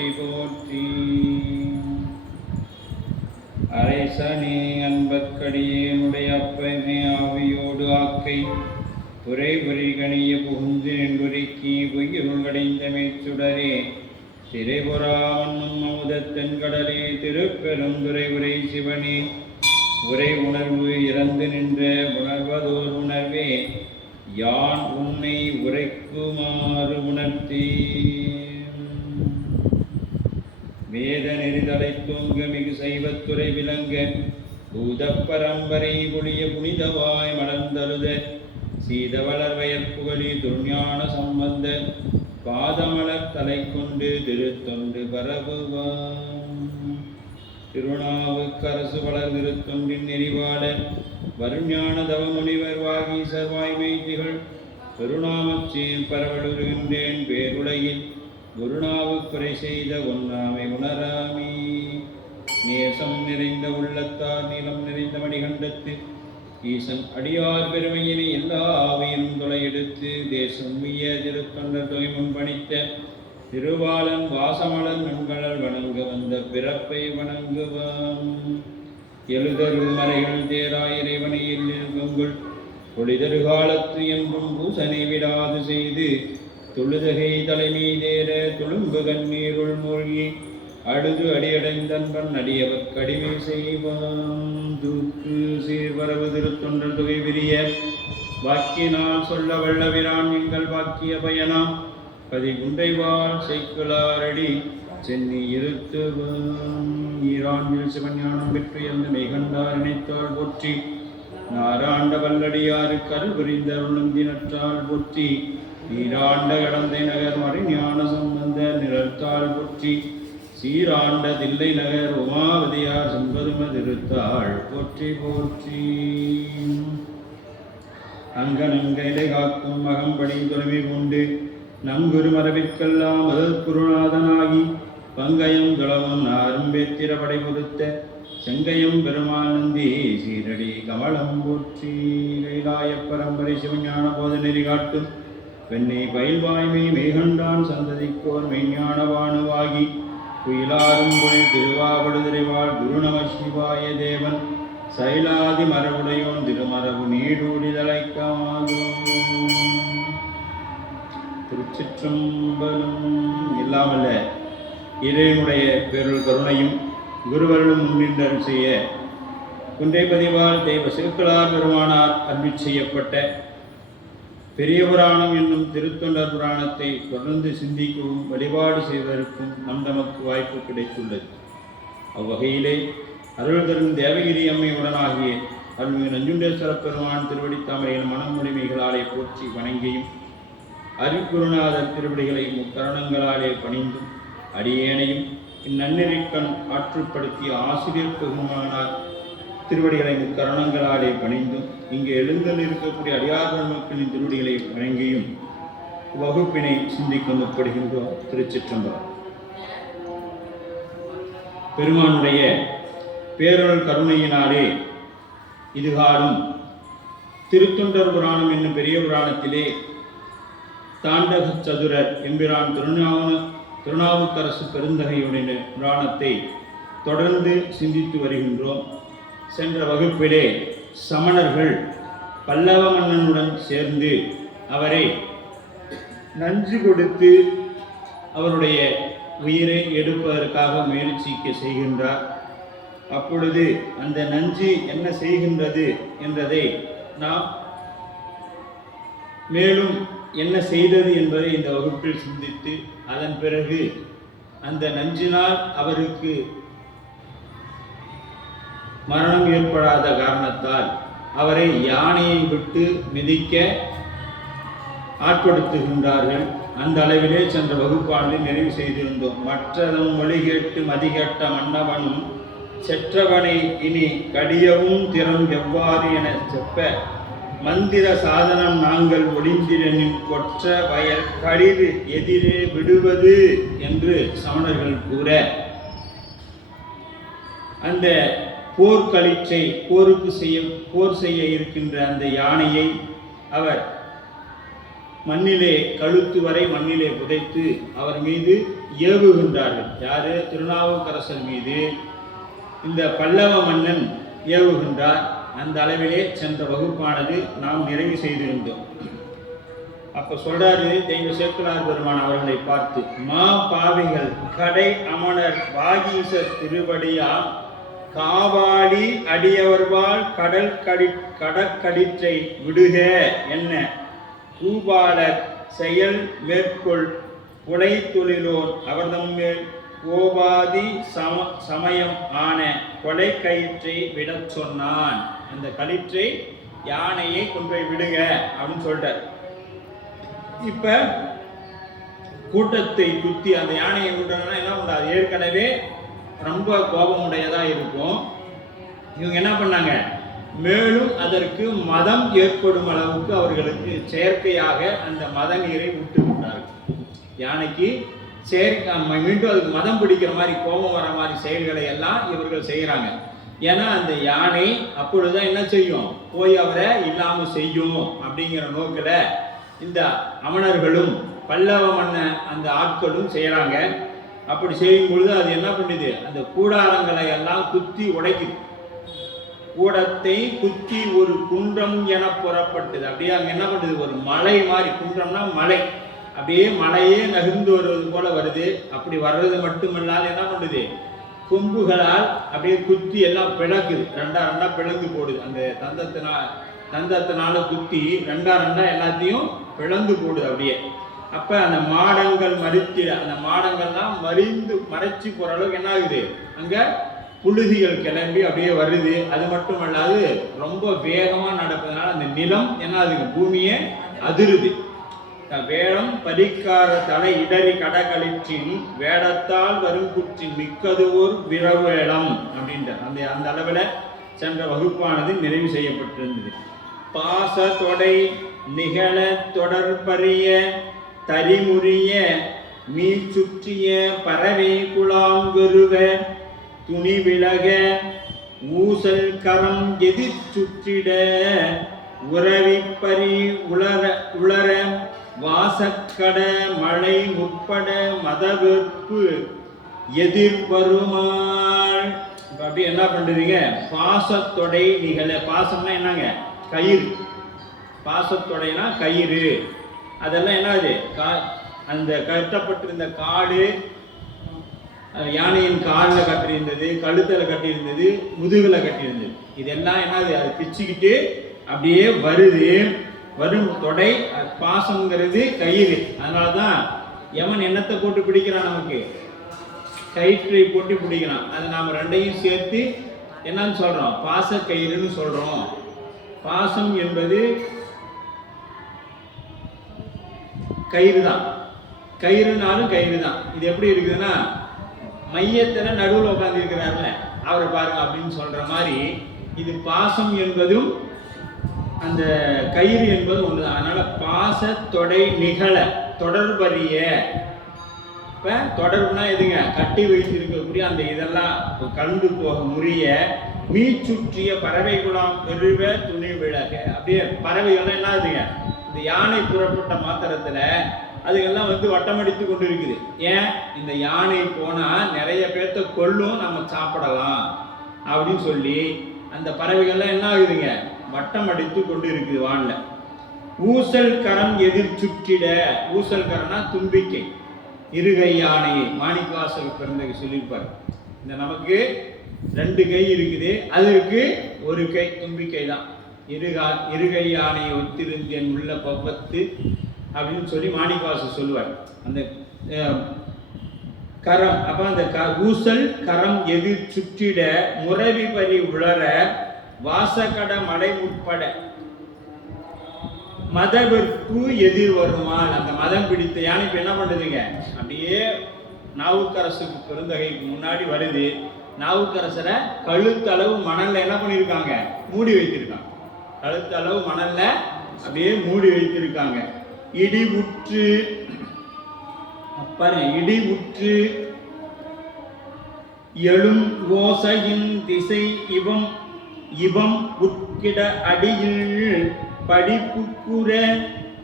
போற்றி போற்றி. அரைசனே அன்பற்கடியேனுடைய அப்பமே ஆவியோடு ஆக்கை புரைபுரி கணிய புகுந்து நென்றுருக்கி பொய்யுள் கடைந்த மேச்சுடரே திரைபுறாவன்னும் அமுதத்தென்கடலே திருப்பெருந்துறை உரை சிவனே உரை உணர்வு இறந்து நின்ற உணர்வதோர் உணர்வே யான் உன்னை உரைக்குமாறு உணர்த்தே. வேத நெறிதலை தூங்க மிகு சைவத்துறை விளங்க பூதப் பரம்பரை பொழிய புனிதவாய் மலர்ந்தழுத சீதவளர் வயற் புகழி துர்ஞான சம்பந்த பாதமலர் தலை கொண்டு திருத்தொண்டு பரவுவாம். திருநாவுக்கரசு வளர் திருத்தொண்டின் நெறிவாட வருஞான தவமுனிவர் வாகீசர் வாய்மை திகழ் பெருநாமச்சேன் பரவலுகின்றேன் பேருலகில் குருநாவுக்குறை செய்த ஒன்றாமை உணராமே. நேசம் நிறைந்த உள்ளத்தார் நீளம் நிறைந்த மணிகண்டத்து ஈசன் அடியார் பெருமையினை எல்லா ஆவியும் தொலையெடுத்து தேசம் உய்ய திருத்தொண்டர் தொகை முன்பணித்த திருவாளன் வாசமலர் நண்களல் வணங்க வந்த பிறப்பை வணங்குவாம். எழுதரு மறைகள் தேரா இறைவனை எல்லுங்கள் பொழிதரு காலத்து என்றும் பூசனை விடாது செய்து தொழுதகை தலைமை தேர துளும்பு கண்ணீருள் மூழ்கி அழுது அடியடைந்தன்பன் அடியவர் கடிமை செய்வாம். தூக்கு சீர்வரவு திருத்தொண்டர் தொகை விரிய வாக்கினால் சொல்ல வல்லவிரான் எங்கள் வாக்கிய பயனாம் பதிகுன்றைவாள் செய்குளாரடி சென்னி இருத்துவாம். ஈராண்டில் சிவஞானம் பெற்று எந்த மெய்கண்டார் இணைத்தாள் போற்றி நாராண்ட வல்லடியாறு கருள் புரிந்த உளுந்தினற்றால் போற்றி நீராண்ட கடந்தை நகர் மறைஞான சம்பந்த நிழற்றாள் போற்றி சீராண்ட தில்லை நகர் உமாவதியார் செம்பதும திருத்தாள் போற்றி போற்றி. அங்கனங்கைலை காக்கும் அகம்படி துறைமை கொண்டு நம் குரு மரபிற்கெல்லாம் குருநாதனாகி பங்கயம் துளவம் நாரும்பேத்திர படை பொருத்த செங்கயம் பெருமாள் நந்தி சீரடி கமலம் போற்றி. கைலாய பரம்பரை சிவஞான போத நெறி காட்டும் பெண்ணை பயில்வாய்மை மெய்கண்டான் சந்ததிக்கோர் மெய்ஞான வாணுவாகி குயிலாரும் புனில் திருவாவடுதிரைவாள் குரு நம சிவாய தேவன் சைலாதி மரபுடையோன் திருமரபு நீடூடிதலைக்காதும். திருச்சிற்றம்பலம். இல்லாமல்ல இறைவனுடைய பேருள் கருணையும் குருவருளும் முன்னின்றல் செய்ய குன்றை பதிவால் தெய்வ சிறுக்களார் பெருமானார் அருளிச் செய்யப்பட்ட பெரிய புராணம் என்னும் திருத்தொண்டர் புராணத்தை தொடர்ந்து சிந்திக்கவும் வழிபாடு செய்வதற்கும் நமக்கு வாய்ப்பு கிடைத்துள்ளது. அவ்வகையிலே அருள் தரும் தேவகிரி அம்மை உடனாகிய அருள்மிகு நஞ்சுண்டேஸ்வர பெருமான் திருவடித்தாமரையில் மனமுடிமைகளாலே போற்றி வணங்கியும் அருட்குருநாதர் திருவடிகளை முக்கரணங்களாலே பணிந்தும் அடியேனையும் இந்நன்னெறிக்கண் ஆற்றுப்படுத்திய ஆசிரியர் பெருமானார் திருவடிகளை முக்கரணங்களாலே பணிந்தும் இங்கு எழுந்தல் இருக்கக்கூடிய அடியார்கள் மக்களின் திருவடிகளை வணங்கியும் வகுப்பினை சிந்திக்க முற்படுகின்றோம். திருச்சிற்றம்பலம். பெருமானுடைய பேரருள் கருணையினாலே இதுகாலும் திருத்தொண்டர் புராணம் என்னும் பெரிய புராணத்திலே தாண்டக சதுரர் எம்பிரான் திருநாவுக்கரசு பெருந்தகையுடைய புராணத்தை தொடர்ந்து சிந்தித்து வருகின்றோம். சென்ற வகுப்பிலே சமணர்கள் பல்லவ மன்னனுடன் சேர்ந்து அவரை நஞ்சு கொடுத்து அவருடைய உயிரை எடுப்பதற்காக முயற்சிக்க செய்கின்றார். அப்பொழுது அந்த நஞ்சு என்ன செய்கின்றது என்றதை நாம் மேலும் என்ன செய்தது என்பதை இந்த வகுப்பில் சிந்தித்து அதன் பிறகு அந்த நஞ்சினால் அவருக்கு மரணம் ஏற்படாத காரணத்தால் அவரை யானையை விட்டு மிதிக்க ஆட்படுத்துகின்றார்கள். அந்த அளவிலே சென்ற வகுப்பானது நிறைவு செய்திருந்தோம். மற்றதும் மொழி கேட்டு மதிகட்ட மன்னவனும் செற்றவனை இனி கடியவும் திறம் எவ்வாறு என செப்ப மந்திர சாதனம் நாங்கள் ஒளிந்திரனின் கொற்ற வயல் கடிது எதிரே விடுவது என்று சமணர்கள் கூற அந்த போர்க்களிற்றை போர் செய்ய இருக்கின்ற அந்த யானையை அவர் மண்ணிலே கழுத்து வரை மண்ணிலே புதைத்து அவர் மீது ஏவுகின்றார்கள். யாரு? திருநாவுக்கரசர் மீது இந்த பல்லவ மன்னன் ஏவுகின்றார். அந்த அளவிலே சென்ற வகுப்பானது நாம் நிறைவு செய்திருந்தோம். அப்ப சொல்றாரு தெய்வ சேக்கிழார் பெருமான் அவர்களை பார்த்து, மா பாவிகள் கடை அமணர் வாகீசர் திருவடியா காவாடி அடியவர்வாள் கடற்கடிற்றை விடுக என்ன பூபாலர் செயல் மேற்கொள் புலை தொழிலோன் அவர்தம் மேல் கோபாதி சமயம் ஆன கொலை கயிற்றை விடச் சொன்னான். அந்த கயிற்றை யானையை கொண்டு போய் விடுங்க அப்படின்னு சொல்லிட்டார். இப்ப கூட்டத்தை குத்தி அந்த யானையை விடுறதுனா என்ன பண்றாரு? ஏற்கனவே ரொம்ப கோபமுடையதா இருக்கும். இவங்க என்ன பண்ணாங்க? மேலும் அதற்கு மதம் ஏற்படும் அளவுக்கு அவர்களுக்கு செயற்கையாக அந்த மத நீரை விட்டு விட்டார்கள். யானைக்கு செயற்கை மீண்டும் அதுக்கு மதம் பிடிக்கிற மாதிரி கோபம் வர மாதிரி செயல்களை எல்லாம் இவர்கள் செய்கிறாங்க. ஏன்னா அந்த யானை அப்பொழுதுதான் என்ன செய்யும்? போய் அவரை இல்லாம செய்யும் அப்படிங்கிற நோக்கில் இந்த அமணர்களும் பல்லவ மன்ன அந்த ஆட்களும் செய்கிறாங்க. அப்படி செய்யும் பொழுது அது என்ன பண்ணுது? அந்த கூடாரங்களை எல்லாம் குத்தி உடைக்குது. கூடத்தை குத்தி ஒரு குன்றம் என புறப்பட்டது. அப்படியே அங்கே என்ன பண்ணுது? ஒரு மலை மாதிரி, குன்றம்னா மலை, அப்படியே மலையே நகர்ந்து வருவது போல வருது. அப்படி வர்றது மட்டுமல்லாது என்ன பண்ணுது? கொம்புகளால் அப்படியே குத்தி எல்லாம் பிளக்குது. ரெண்டா பிளந்து போடுது. அந்த தந்தத்தினால குத்தி ரெண்டா எல்லாத்தையும் பிளந்து போடுது அப்படியே. அப்ப அந்த மாடங்கள் மறித்திட, அந்த மாடங்கள்லாம் மறைச்சு போற அளவுக்கு என்ன ஆகுது? அங்க புழுதிகள் கிளம்பி அப்படியே வருது. அது மட்டும் அல்லாது ரொம்ப வேகமா நடப்பதனால அந்த நிலம் என்ன ஆகுது? பூமியே அதிருது. வேடம் பரிக்கார தலை இடறி கடகளிற்றின் வேடத்தால் வரும் குற்றின் மிக்கதோர் விரவேளம் அப்படின்ற அந்த அளவில் சென்ற வகுப்பானது நிறைவு செய்யப்பட்டிருந்தது. பாச தொடை நிகழ தொடர்பறிய தரிமுறிய மீ சுற்றிய பறவை குழாங்கருவ துணி விலக ஊசல் கரம் எதிர் சுற்றிட உறவிப்பறி உளர வாசக்கட மழை முற்பட மதவெப்பு எதிர்வருமாள். அப்படி என்ன பண்றீங்க? பாசத்தொடை நிகழ. பாசம்னா என்னங்க? கயிறு. பாசத்தொடைனா கயிறு. அதெல்லாம் என்னது? அந்த கட்டப்பட்டிருந்த காடு யானையின் காலில் கட்டியிருந்தது, கழுத்தில் கட்டியிருந்தது, முதுகில் கட்டியிருந்தது. இதெல்லாம் என்னது? அது பிச்சுக்கிட்டு அப்படியே வருது. வரும் தொடை பாசம்ங்கிறது கயிறு. அதனாலதான் யமன் என்னத்தை போட்டு பிடிக்கிறான்? நமக்கு கயிற்றை போட்டு பிடிக்கிறான். அது நாம ரெண்டையும் சேர்த்து என்னன்னு சொல்றோம்? பாச கயிறுன்னு சொல்றோம். பாசம் என்பது கயிறு தான். கயிறுனாலும் கயிறு தான். இது எப்படி இருக்குதுன்னா, மையத்துல நடுவில் உட்கார்ந்து இருக்கிறார்ல அவரை பாருங்க அப்படின்னு சொல்ற மாதிரி இது பாசம் என்பதும் அந்த கயிறு என்பது ஒண்ணுதான். அதனால பாச தொடை நிகழ தொடர்பறிய. இப்ப தொடர்புனா எதுங்க? கட்டி வைத்திருக்கக்கூடிய அந்த இதெல்லாம் கலந்து போக முறிய மீ சுற்றிய பறவை குழாம் பெருவ துணி விலக. அப்படியே பறவைகள்லாம் என்ன ஆகுதுங்க? இந்த யானை புறப்பட்ட மாத்திரத்துல அதுக்கெல்லாம் வட்டமடித்து கொண்டு இருக்குது. ஏன்? இந்த யானை போனா நிறைய பேர்த்த கொல்லும், நம்ம சாப்பிடலாம் அப்படின்னு சொல்லி அந்த பறவைகள்லாம் என்ன ஆகுதுங்க? வட்டம் அடித்து கொண்டு இருக்குது வான்ல. ஊசல் கரம் எதிர் சுற்றிட. ஊசல் கரம்னா தும்பிக்கை. இருகை யானையை மாணிக்கவாசகர் பிறந்தகை சொல்லியிருப்பார். இந்த நமக்கு 2 கை இருக்குது, அதற்கு ஒரு கை தும்பிக்கை தான். இருகை யானையை ஒத்திருந்தேன் உள்ள பப்பத்து அப்படின்னு சொல்லி மாணிக்கவாசகர் சொல்லுவார். அந்த கரம். அப்ப அந்த ஊசல் கரம் எதிர் சுற்றிட முறவி பறி உளர வாசக்கட மலை உட்பட மதவெற்பு எதிர் வருமாள். அந்த மதம் பிடித்த யானை இப்ப என்ன பண்ணுதுங்க? அப்படியே நாவுக்கரசுக்கு பெருந்தகைக்கு முன்னாடி வருது. நாவுக்கரசரை கழுத்தளவு மணல்ல என்ன பண்ணியிருக்காங்க? மூடி வைத்திருக்காங்க. கழுத்தளவு மணல்ல அப்படியே மூடி வைத்திருக்காங்க. இடி உற்று எழும் ஓசையின் திசை இவம் உட்கிட அடியில் படிப்புக்குற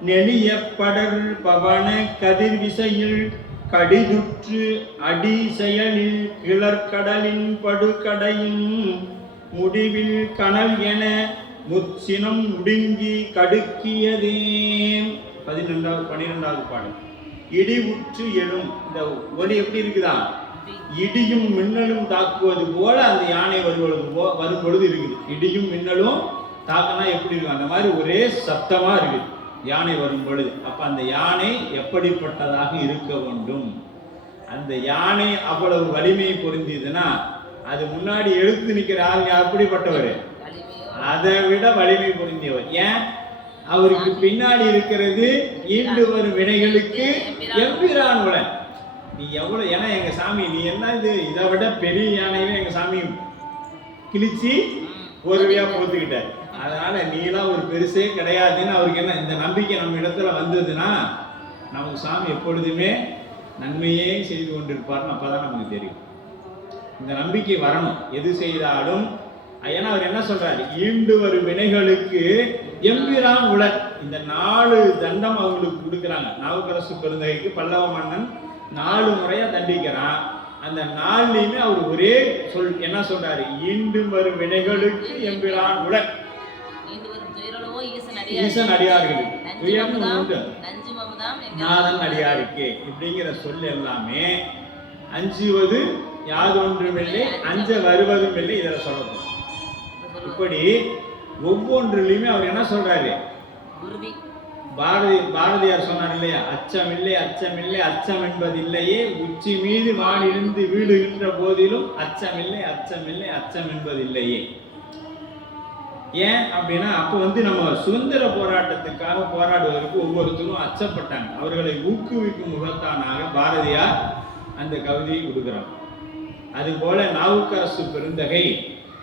நெளியப்படர் பவன கதிர் விசையில் கடிதுற்று அடி செயலில் கிளர்கடலின் படுகடையும் முடிவில் கனல் என முச்சினம் முடுங்கி கடுக்கியதே. 12வது பாடல். இடி உற்று எழும். இந்த ஒலி எப்படி இருக்குதா? இடியும் மின்னலும் தாக்குவது போல அந்த யானை வரும் பொழுது இருக்குது. இடியும் மின்னலும் தாக்கினா எப்படி இருக்கும்? அந்த மாதிரி ஒரே சத்தமா இருக்குது யானை வரும் பொழுது. அப்ப அந்த யானை எப்படிப்பட்டதாக இருக்க வேண்டும்? அந்த யானை அவ்வளவு வலிமை பொருந்தியதுன்னா அது முன்னாடி எழுத்து நிற்கிற ஆள் எப்படிப்பட்டவர்? அதை விட வலிமை பொருந்தியவர். ஏன்? அவருக்கு பின்னாடி இருக்கிறது ஈண்டு வரும் வினைகளுக்கு எம்பிரான் உலன். நீ எவ்வளவு, ஏன்னா எங்க சாமி நீ என்ன இது, இதை விட பெரிய யானையே எங்க சாமி கிழிச்சு ஒருவையா போத்துக்கிட்டார். அதனால நீலாம் ஒரு பெருசே கிடையாதுன்னு அவருக்கு என்ன இந்த நம்பிக்கை நம்ம இடத்துல வந்ததுன்னா நமக்கு சாமி எப்பொழுதுமே நன்மையே செய்து கொண்டிருப்பார்னு அப்பதான் நமக்கு தெரியும். இந்த நம்பிக்கை வரணும் எது செய்தாலும். ஏன்னா அவர் என்ன சொல்றாரு? ஈண்டு வரும் வினைகளுக்கு எம்பிரான் உலர். இந்த 4 தண்டம் அவங்களுக்கு கொடுக்குறாங்க. நாவுக்கரசு பெருந்தகைக்கு பல்லவ மன்னன் 4 முறையா தண்டிக்கிறான். அந்த 4லையுமே அவர் ஒரே சொல் என்ன சொல்றாரு? ஈண்டு வரும் வினைகளுக்கு எம்பிரான் உலர். ஈசன் அடியார்களுக்கு நாதன் அடியாருக்கு இப்படிங்கிற சொல் எல்லாமே அஞ்சுவது யாதொன்றுமில்லை அஞ்ச வருவதும் இல்லை. இதில் சொல்லணும். இப்படி ஒவ்வொன்றிலையுமே அவர் என்ன சொல்றாரு? பாரதியார் சொன்னார் இல்லையா? அச்சமில்லை அச்சமில்லை அச்சம் என்பதில்லையே, உச்சி மீது வானிருந்து வீடுகின்ற போதிலும் அச்சமில்லை அச்சமில்லை அச்சம் என்பதில்லையே. ஏன் அப்படின்னா அப்போ நம்ம சுதந்திர போராட்டத்துக்காக போராடுவதற்கு ஒவ்வொருத்தரும் அச்சப்பட்டாங்க. அவர்களை ஊக்குவிக்கும் முகத்தானாக பாரதியார் அந்த கவிதையை கொடுக்குறாங்க. அதுபோல நாவுக்கரசு பெருந்தகை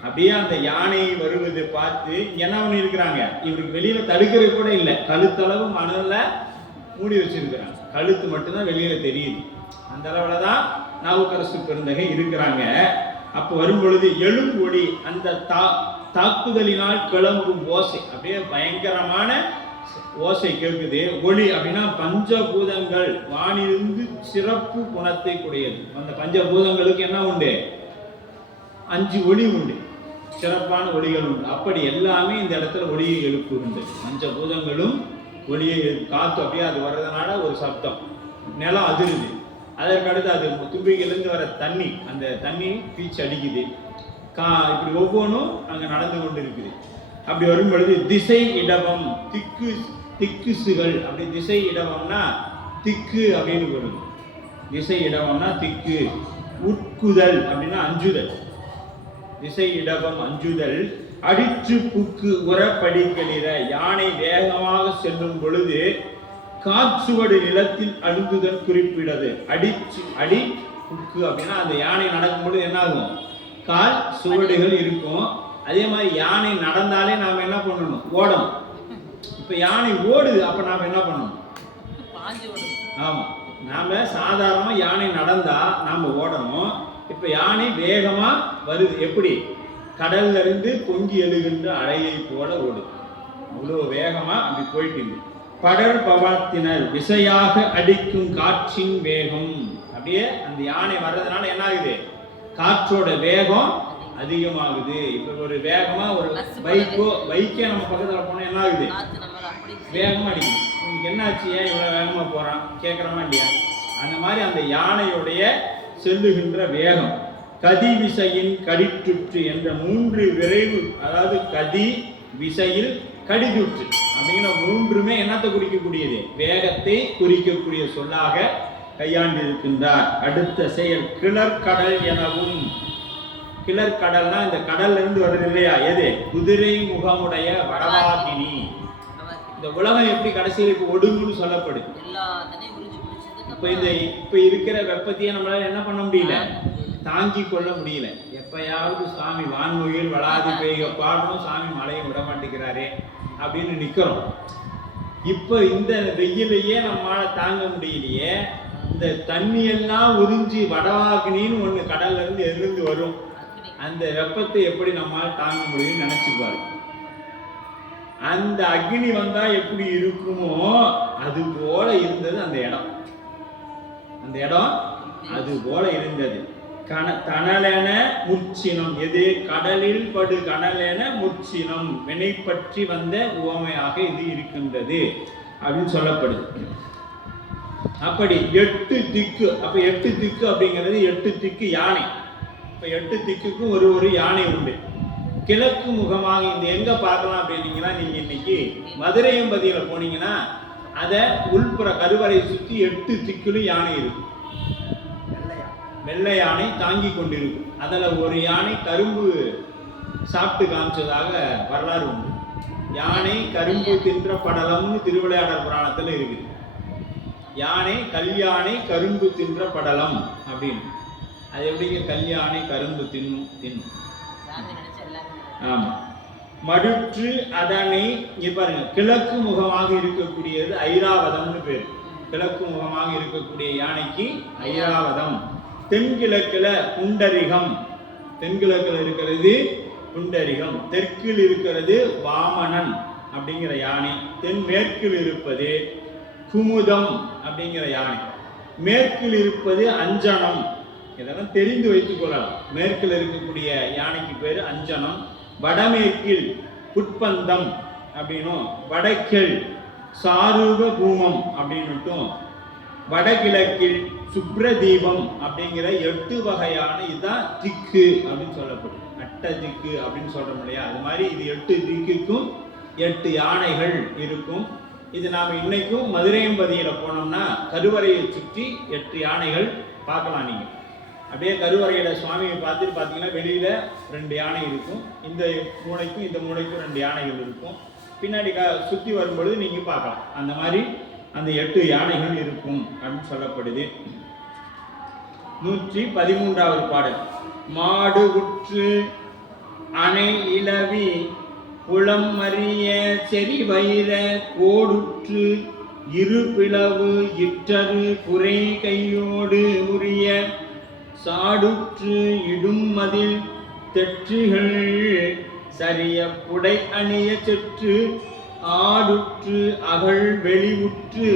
அப்படியே அந்த யானை வருவதை பார்த்து என்ன பண்ணியிருக்கிறாங்க? இவருக்கு வெளியில தடுக்கிறது கூட இல்லை. கழுத்தளவு மணல்ல மூடி வச்சிருக்கிறாங்க. கழுத்து மட்டும்தான் வெளியில தெரியுது. அந்த அளவுல தான் நாவுக்கரசு பெருந்தகை இருக்கிறாங்க. அப்போ வரும் பொழுது எழும் ஒளி, அந்த தாக்குதலினால் கிளம்பும் ஓசை, அப்படியே பயங்கரமான ஓசை கேட்குது. ஒளி அப்படின்னா பஞ்சபூதங்கள் வானிலிருந்து சிறப்பு குணத்தை கூடியது. அந்த பஞ்சபூதங்களுக்கு என்ன உண்டு? 5 ஒளி உண்டு, சிறப்பான ஒளிகள் உண்டு. அப்படி எல்லாமே இந்த இடத்துல ஒளியை எழுப்புகின்ற பஞ்சபூதங்களும் ஒளியை காத்து அப்படியே அது வர்றதுனால ஒரு சப்தம், நிலம் அதிருது. அதற்கடுத்து அது தும்பிக்கையிலிருந்து வர தண்ணி, அந்த தண்ணி பீச்சு அடிக்குது. இப்படி ஒவ்வொன்றும் அங்கே நடந்து கொண்டு இருக்குது. அப்படி வரும் பொழுது திசை இடவம் திக்குசுகள். அப்படி திசை இடவம்னா திக்கு அப்படின்னு வரும். திசை இடவம்னா திக்கு. உட்குதல் அப்படின்னா அஞ்சுதல். திசை இடவம் அஞ்சுதல். அடிற்று புக்கு உரப்படிகளிற. யானை வேகமாக செல்லும் பொழுது காற்றுவடு நிலத்தில் அழுந்துதல் குறிப்பிடது. அடி புக்கு அப்படின்னா அந்த யானை நடக்கும் பொழுது என்ன ஆகும்? கால் சுவடுகள் இருக்கும். அதே மாதிரி யானை நடந்தாலே நாம் என்ன பண்ணணும்? ஓடணும். இப்ப யானை ஓடுது, அப்ப நாம என்ன பண்ணணும்? ஆமா, நாம சாதாரணமா யானை நடந்தா நாம ஓடணும். இப்ப யானை வேகமா வருது. எப்படி? கடல்ல இருந்து பொங்கி எழுகின்ற அலையை போல ஓடுது. அவ்வளவு வேகமா அப்படி போயிட்டு. படர் பவத்தினர் விசையாக அடிக்கும் காற்றின் வேகம். அப்படியே அந்த யானை வர்றதுனால என்ன ஆகுது? காற்றோட வேகம் அதிகமாகுது. இப்ப ஒரு வேகமா ஒரு பைக்கே நம்ம பக்கத்துல போனா என்ன ஆகுது? வேகமா அடிக்கும். உங்களுக்கு என்ன ஆச்சு? ஏன் இவ்வளவு வேகமா போறான் கேட்கறமா இல்லையா? அந்த மாதிரி அந்த யானையுடைய செல்லுகின்ற வேகம். கதி விசையின் கடிற்றுற்று என்ற 3 விரைவு, அதாவது கதி விசையில் கடிதுற்று அப்படிங்கிற 3மே என்னத்தை குறிக்கக்கூடியது? வேகத்தை குறிக்கக்கூடிய சொல்லாக கையாண்டிருக்கின்றார். அடுத்த செயல் கிளர்கடல் எனவும். கிளர்கடல்னா இந்த கடல்ல இருந்து வருது இல்லையா? எது? குதிரை முகமுடைய வடவாகினி. இந்த உலகம் எப்படி கடைசியில் இப்ப ஒடுங்குன்னு சொல்லப்படுது. இப்ப இருக்கிற வெப்பத்தையே நம்மளால என்ன பண்ண முடியல? தாங்கி கொள்ள முடியல. எப்பயாவது சாமி வான்மொழியில் வளாதி பெய்க பாடணும், சாமி மழையை விட மாட்டேங்கிறாரே அப்படின்னு நிக்கிறோம். இப்ப இந்த வெயிலையே நம்மளால தாங்க முடியலையே. இந்த தண்ணி எல்லாம் உறிஞ்சி வடவாகினின்னு ஒண்ணு கடல்ல இருந்து எழுந்து வரும். அந்த வெப்பத்தை எப்படி நம்மால் தாங்க முடியும்னு நினைச்சு பாரு. அந்த அக்னி வந்தா எப்படி இருக்குமோ அது போல இருந்தது அந்த இடம். அந்த இடம் அது போல இருந்தது. தணலென முற்சினம், எது கடலில் படு கனலென முற்சினம், வினை பற்றி வந்த உவமையாக இது இருக்கின்றது அப்படின்னு சொல்லப்படுது. அப்படி 8 திக்கு. அப்ப 8 திக்கு அப்படிங்கிறது 8 திக்கு யானை. இப்ப 8 திக்குக்கும் ஒரு யானை உண்டு. கிழக்கு முகமாக இந்த எங்க பார்க்கலாம் அப்படின்னீங்கன்னா, நீங்க இன்னைக்கு மதுரையம்பதியில போனீங்கன்னா அத உள்புற கருவறை சுற்றி 8 திக்கிலும் யானை இருக்கும். வெள்ளை யானை தாங்கி கொண்டிருக்கும். அதுல ஒரு யானை கரும்பு சாப்பிட்டு காமிச்சதாக வரலாறு உண்டு. யானை கரும்பு தின்ற படலம்னு திருவிளையாடல் புராணத்துல இருக்குது. யானை கல்யானை கரும்பு தின்ற படலம் அப்படின்னு. அது எப்படிங்க கல்யானை கரும்பு தின்னும்? ஆமா. மடுற்று அதனை இங்க பாருங்க, கிழக்கு முகமாக இருக்கக்கூடியது ஐராவதம்னு பேர். கிழக்கு முகமாக இருக்கக்கூடிய யானைக்கு ஐராவதம். தென்கிழக்குல புண்டரிகம், தென்கிழக்குல இருக்கிறது புண்டரிகம். தெற்கில் இருக்கிறது வாமனன் அப்படிங்கிற யானை. தென்மேற்கில் இருப்பது குமுதம் அப்படிங்கிற யானை. மேற்கில் இருப்பது அஞ்சனம். இதெல்லாம் தெரிந்து வைத்துக் கொள்ளலாம். மேற்கில் இருக்கக்கூடிய யானைக்கு பேரு அஞ்சனம். வடமேற்கில் புட்பந்தம் அப்படின்னும், வடக்கில் சாரூப பூமம் அப்படின்னுட்டும், வடகிழக்கில் சுப்ரதீபம் அப்படிங்கிற 8 வகையான இதுதான் திக்கு அப்படின்னு சொல்லப்படும். அட்ட திக்கு அப்படின்னு சொல்றோம் இல்லையா, அது மாதிரி இது 8 திக்குக்கும் 8 யானைகள் இருக்கும். இது நாம் இன்னைக்கும் மதுரையம்பதியில போனோம்னா கருவறையை சுற்றி 8 யானைகள் பார்க்கலாம். நீங்க அப்படியே கருவறையில சுவாமியை பார்த்துட்டு பார்த்தீங்கன்னா வெளியில 2 யானை இருக்கும். இந்த மூளைக்கும் இந்த மூளைக்கும் 2 யானைகள் இருக்கும். பின்னாடி சுற்றி வரும்பொழுது நீங்க பார்க்கலாம். அந்த மாதிரி அந்த 8 யானைகள் இருக்கும் அப்படின்னு சொல்லப்படுது. 113வது பாடல். மாடு உற்று அணை இளவி புலம் மறிய செறி வயிற கோடுற்று இரு பிளவு இற்றரு குறை கையோடு முறிய சாடுற்று இடும் மதில் தெற்றுகள் சரிய புடை அணிய செற்று ஆடுற்று அகழ் வெளிவுற்று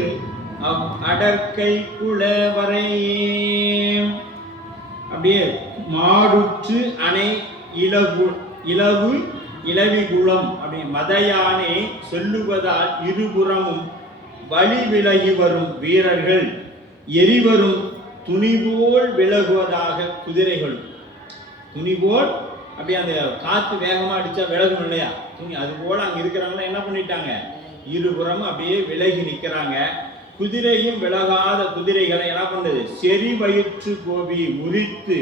அடற்கை குள வரையே. அப்படியே மாடுற்று அணை இளவு இளவிகுளம் அப்படி மதயானே சொல்லுவதால் இருபுறமும் வழி விலகி வரும் வீரர்கள் எரிவரும் துணிபோல் விலகுவதாக குதிரைகள். துணிபோல் அப்படியே அந்த காத்து வேகமா அடிச்சா விலகும் இல்லையா துணி, அது போல அங்க இருக்கிறவங்க என்ன பண்ணிட்டாங்க, இருபுறமும் அப்படியே விலகி நிற்கிறாங்க. குதிரையும் விலகாத குதிரைகளை என்ன பண்றது, செறி வயிற்று கோபி முறித்து